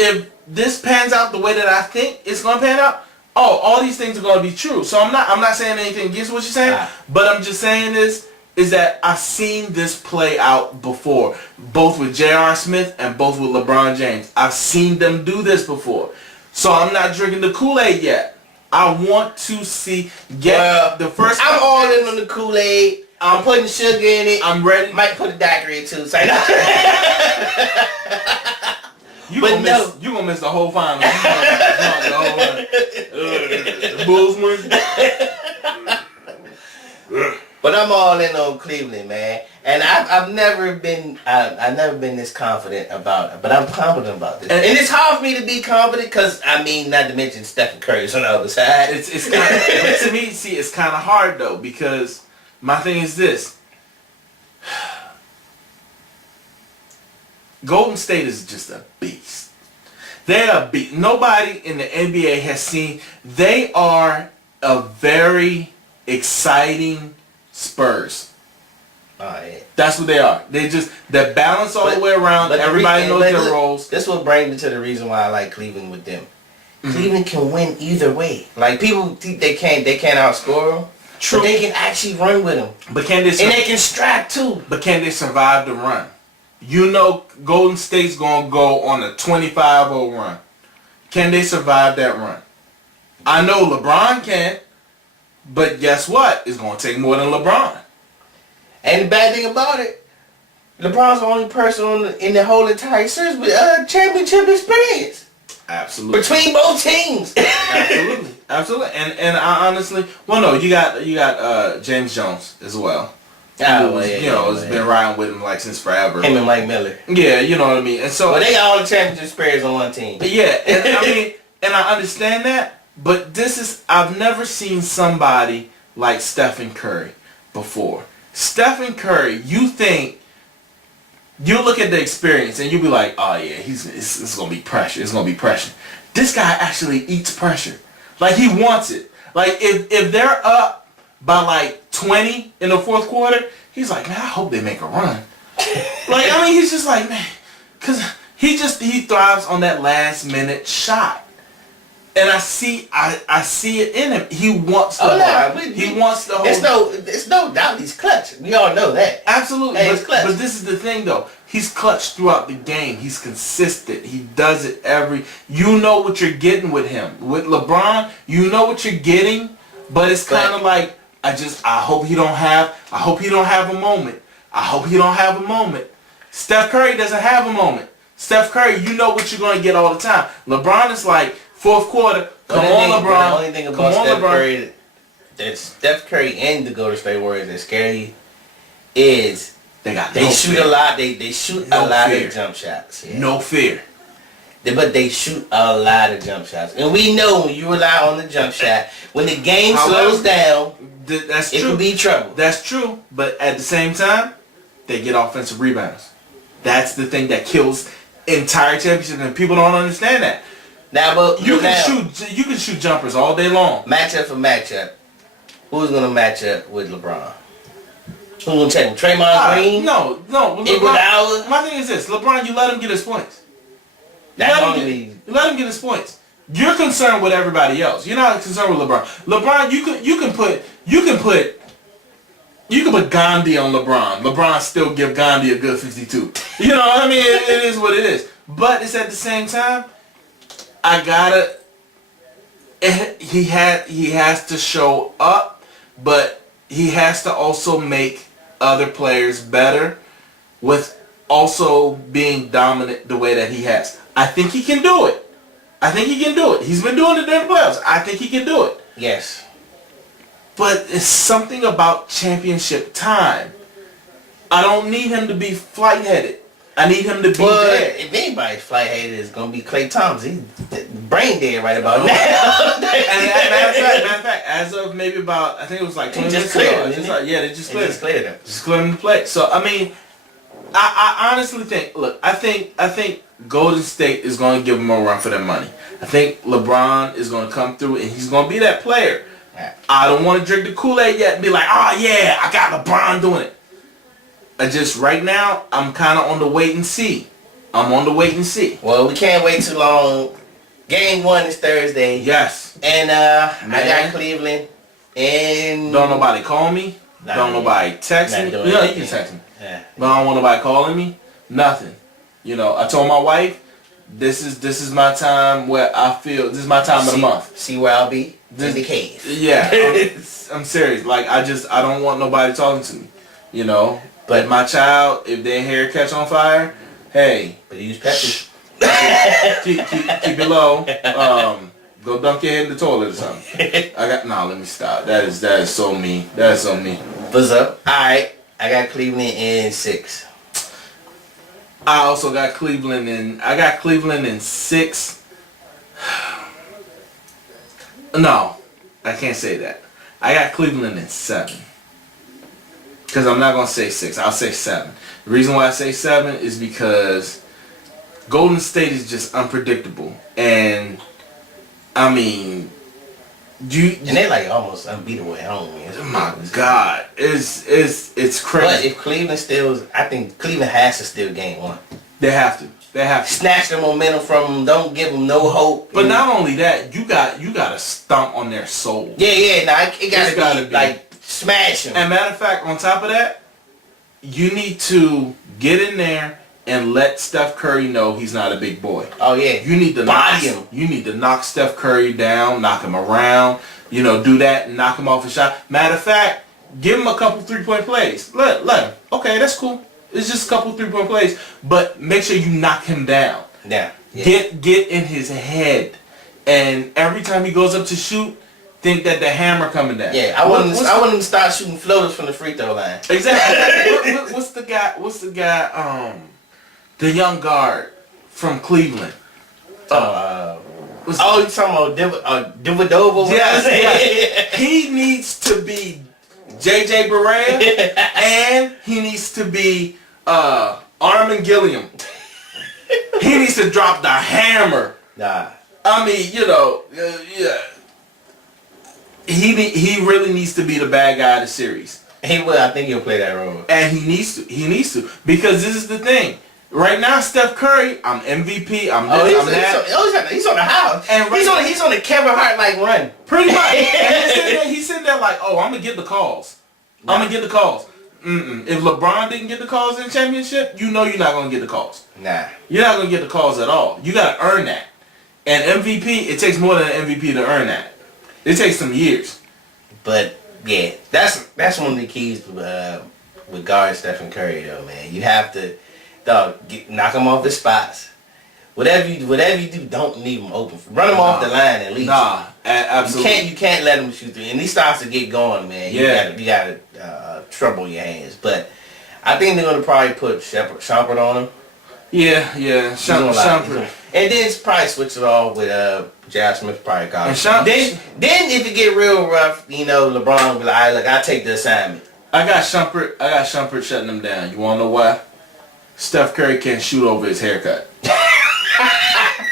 this pans out the way that I think it's gonna pan out, all these things are gonna be true. So I'm not saying anything against what you're saying, but I'm just saying is that I've seen this play out before, both with J.R. Smith and both with LeBron James. I've seen them do this before. So I'm not drinking the Kool-Aid yet. I want to the first. I'm all in on the Kool-Aid. I'm putting sugar in it. I'm ready. Might put a daiquiri too. So you gonna miss the whole final. The Bulls win. But I'm all in on Cleveland, man. And I've never been this confident about it, but I'm confident about this. And it's hard for me to be confident because I mean, not to mention Stephen Curry's on the other side. It's kind of, to me. See, it's kind of hard though because my thing is this: Golden State is just a beast. They are beast. Nobody in the NBA has seen. They are a very exciting Spurs. Oh, yeah. That's what they are. They balance all the way around. Everybody knows their roles. This will bring me to the reason why I like Cleveland with them. Mm-hmm. Cleveland can win either way. Like people think they can't outscore them. True. But they can actually run with them. But can they? And they can strap too. But can they survive the run? You know, Golden State's gonna go on a 25-0 run. Can they survive that run? I know LeBron can, but guess what? It's gonna take more than LeBron. And the bad thing about it, LeBron's the only person in the whole entire series with championship experience. Absolutely. Between both teams. Absolutely. And I honestly, well, no, you got James Jones as well. Has been riding with him like since forever. Him and Mike Miller. Yeah, you know what I mean. And so, they got all the championship experience on one team. Yeah, and I mean, and I understand that, but I've never seen somebody like Stephen Curry before. Stephen Curry, you look at the experience and you be like, oh yeah, it's gonna be pressure. It's gonna be pressure. This guy actually eats pressure. Like he wants it. Like if they're up by like 20 in the fourth quarter, he's like, man, I hope they make a run. Like, I mean, he's just like, man, because he thrives on that last minute shot. And I see it in him. He wants the he wants the whole. It's no doubt he's clutch. We all know that. Absolutely. He's clutch. But this is the thing though. He's clutch throughout the game. He's consistent. He does it you know what you're getting with him. With LeBron, you know what you're getting, but it's kind of like I hope he don't have a moment. I hope he don't have a moment. Steph Curry doesn't have a moment. Steph Curry, you know what you're going to get all the time. LeBron is like, fourth quarter, come on, LeBron. The only thing about Steph Curry, that Steph Curry and the Golden State Warriors that scare you is they shoot a lot. They shoot a lot of jump shots. Yeah. No fear. But they shoot a lot of jump shots. And we know when you rely on the jump shot, when the game slows down, that's it true. could be trouble. That's true. But at the same time, they get offensive rebounds. That's the thing that kills entire championships, and people don't understand that. You can shoot jumpers all day long. Matchup for matchup. Who's gonna match up with LeBron? Who's gonna take him? Draymond Green? No. LeBron, my thing is this: LeBron, you let him get his points. You let him get his points. You're concerned with everybody else. You're not concerned with LeBron. LeBron, you can put Gandhi on LeBron. LeBron still give Gandhi a good 52. You know what I mean? It is what it is. But it's at the same time, he has to show up, but he has to also make other players better with also being dominant the way that he has. I think he can do it. He's been doing it during the playoffs. I think he can do it. Yes. But it's something about championship time. I don't need him to be flight-headed. I need him to be there. If anybody's flight-headed, it's going to be Klay Thompson. He's brain dead right about now. Matter of fact, as of maybe about, I think it was like 20 minutes ago. They just cleared him. Just cleared him to play. So, I mean, I honestly think, look, I think Golden State is going to give him a run for their money. I think LeBron is going to come through and he's going to be that player. I don't want to drink the Kool-Aid yet and be like, oh yeah, I got LeBron doing it. Right now, I'm kind of on the wait and see. Well, we can't wait too long. Game 1 is Thursday. Yes. And I got Cleveland. And don't nobody call me. Don't nobody text me. You can text me. Yeah. But I don't want nobody calling me. Nothing. You know, I told my wife, this is my time where I feel, this is my time of the month. See where I'll be? In the cave. Yeah. I'm serious. Like, I don't want nobody talking to me. You know? But my child, if their hair catch on fire, hey. But use Pepsi. keep it low. Go dunk your head in the toilet or something. Let me stop. That is so mean. That is so mean. But What's up? Alright, I got Cleveland in 6. I also got Cleveland in 6. No, I can't say that. I got Cleveland in 7. Because I'm not going to say 6. I'll say 7. The reason why I say 7 is because Golden State is just unpredictable. And, I mean, and they're like almost unbeatable at home. Oh my God. It's crazy. But if Cleveland steals, I think Cleveland has to steal game 1. They have to. Snatch the momentum from them. Don't give them no hope. But not only that, you got to stomp on their soul. Yeah. Nah, it gotta be like smash them. And matter of fact, on top of that, you need to get in there and let Steph Curry know he's not a big boy. Oh yeah. You need to body him. You need to knock Steph Curry down, knock him around. Do that and knock him off a shot. Matter of fact, give him a couple 3-point plays. Let him. Okay, that's cool. It's just a couple 3-point plays, but make sure you knock him down. Yeah. Get in his head, and every time he goes up to shoot, think that the hammer coming down. Yeah, I want him to start shooting floaters from the free throw line. Exactly. What's the guy? The young guard from Cleveland. You talking about Dividova? Yes. He needs to be JJ Barea, and he needs to be Armin Gilliam. He needs to drop the hammer. Nah. I mean, yeah. He really needs to be the bad guy of the series. He will. I think he'll play that role. And he needs to. Because this is the thing. Right now, Steph Curry, I'm MVP. I'm that. He's on the house. And he's on the Kevin Hart like run. Pretty much. And he's sitting there like, oh, I'm gonna get the calls. Nah. I'm gonna get the calls. If LeBron didn't get the calls in the championship, you're not gonna get the calls. Nah. You're not gonna get the calls at all. You gotta earn that. And MVP, it takes more than an MVP to earn that. It takes some years. But yeah, that's one of the keys with guard Stephen Curry though, man. You have to knock him off his spots. Whatever you do, don't leave him open. Run him off the line at least. Absolutely. You can't let him shoot through. And he starts to get going, man. You gotta trouble your hands. But I think they're gonna probably put Shumpert on him. Yeah. Shumpert. And then probably switch it off with J.R. Smith probably guard. Then if it get real rough, LeBron will be like, all right, look, I'll take the assignment. I got Shumpert shutting him down. You wanna know why? Steph Curry can't shoot over his haircut.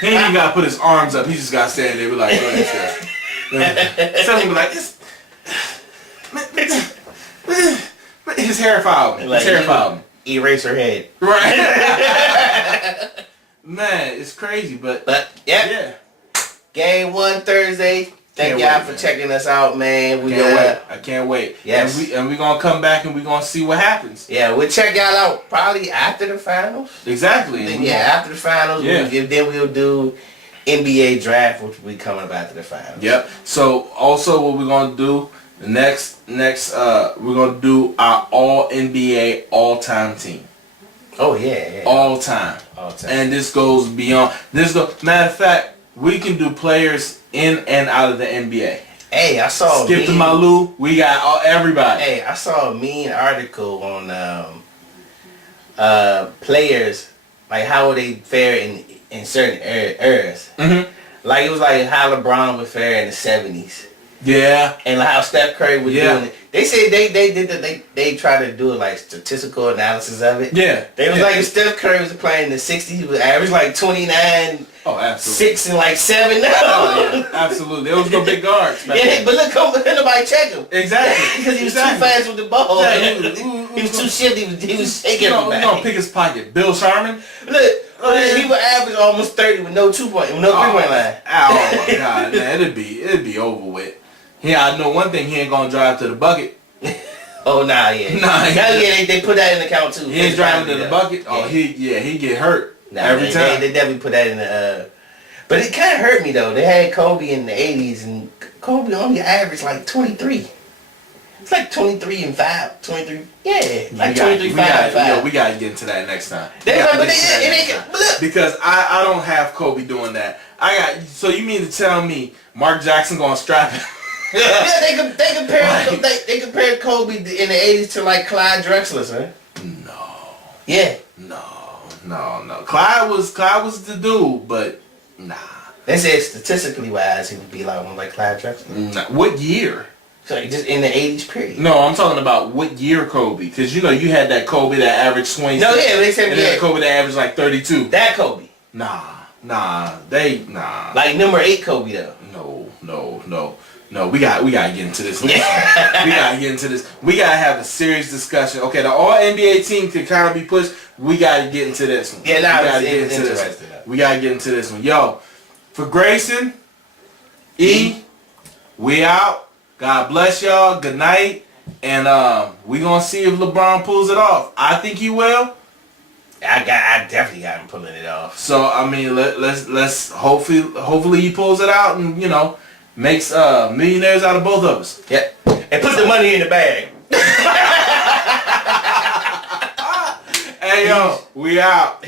He ain't even gotta put his arms up. He just gotta stand there and be like, go ahead, Steph. Steph will be like, his hair fouled me. His hair fouled me. Erase her head. Right. Man, it's crazy, but yeah. Game 1 Thursday. Thank y'all for checking us out, man. I can't wait. Yes. And we gonna come back and we gonna see what happens. Yeah, we'll check y'all out probably after the finals. Exactly. After the finals. Yeah. Then we'll do NBA draft, which will be coming up after the finals. Yep. So also what we're gonna do next we're gonna do our all NBA all time team. Oh yeah. All time. And this goes beyond. Matter of fact, we can do players in and out of the NBA. Hey, I saw Skip to Malou. We got everybody. Hey, I saw a mean article on players, like how would they fare in certain eras. Mm-hmm. Like it was like how LeBron would fare in the 70s. Yeah. And like how Steph Curry was doing it. They said they tried to do like statistical analysis of it. Yeah. They was like if Steph Curry was playing in the 60s, he would average like 29. Oh, absolutely. 6 and like 7 now. Oh, yeah, absolutely. There was no big guards. Yeah, but look, nobody check him. Exactly. Because he was too fast with the ball. Exactly. He was too shifty. He was shaking everybody. He's gonna pick his pocket. Bill Sharman. Look, he would average almost 30 with no 2-point, with no 3-point line. Oh my God, man, it'd be over with. Yeah, I know one thing. He ain't gonna drive to the bucket. Oh nah, yeah. They put that in the count too. He ain't driving to the bucket. Oh, he get hurt. Every time. They definitely put that in the but it kind of hurt me though. They had Kobe in the 80s and Kobe only averaged like 23. It's like 23 and 5. 23. Yeah. Like 23, 5. Yeah, we gotta get into that next time. Because I don't have Kobe doing that. So you mean to tell me Mark Jackson gonna strap him? Yeah, they compared Kobe in the 80s to like Clyde Drexler, man. No. Yeah. No. Clyde was the dude, but nah. They said statistically wise, he would be like Clyde Drexler. Nah. What year? So just in the 80s period. No, I'm talking about what year Kobe, because you know you had that Kobe that averaged 20. No, yeah, they said and then Kobe that averaged like 32. That Kobe. Nah. Like number 8 Kobe though. No, we gotta get into this. We gotta get into this. We gotta have a serious discussion. Okay, the All NBA team can kind of be pushed. We gotta get into this one. Yeah, it's interesting. We gotta get into this one. Yo, for Grayson, E, we out. God bless y'all. Good night. And we gonna see if LeBron pulls it off. I think he will. I definitely got him pulling it off. So I mean, let's hopefully he pulls it out and makes millionaires out of both of us. Yeah. And put the money in the bag. Hey yo, we out.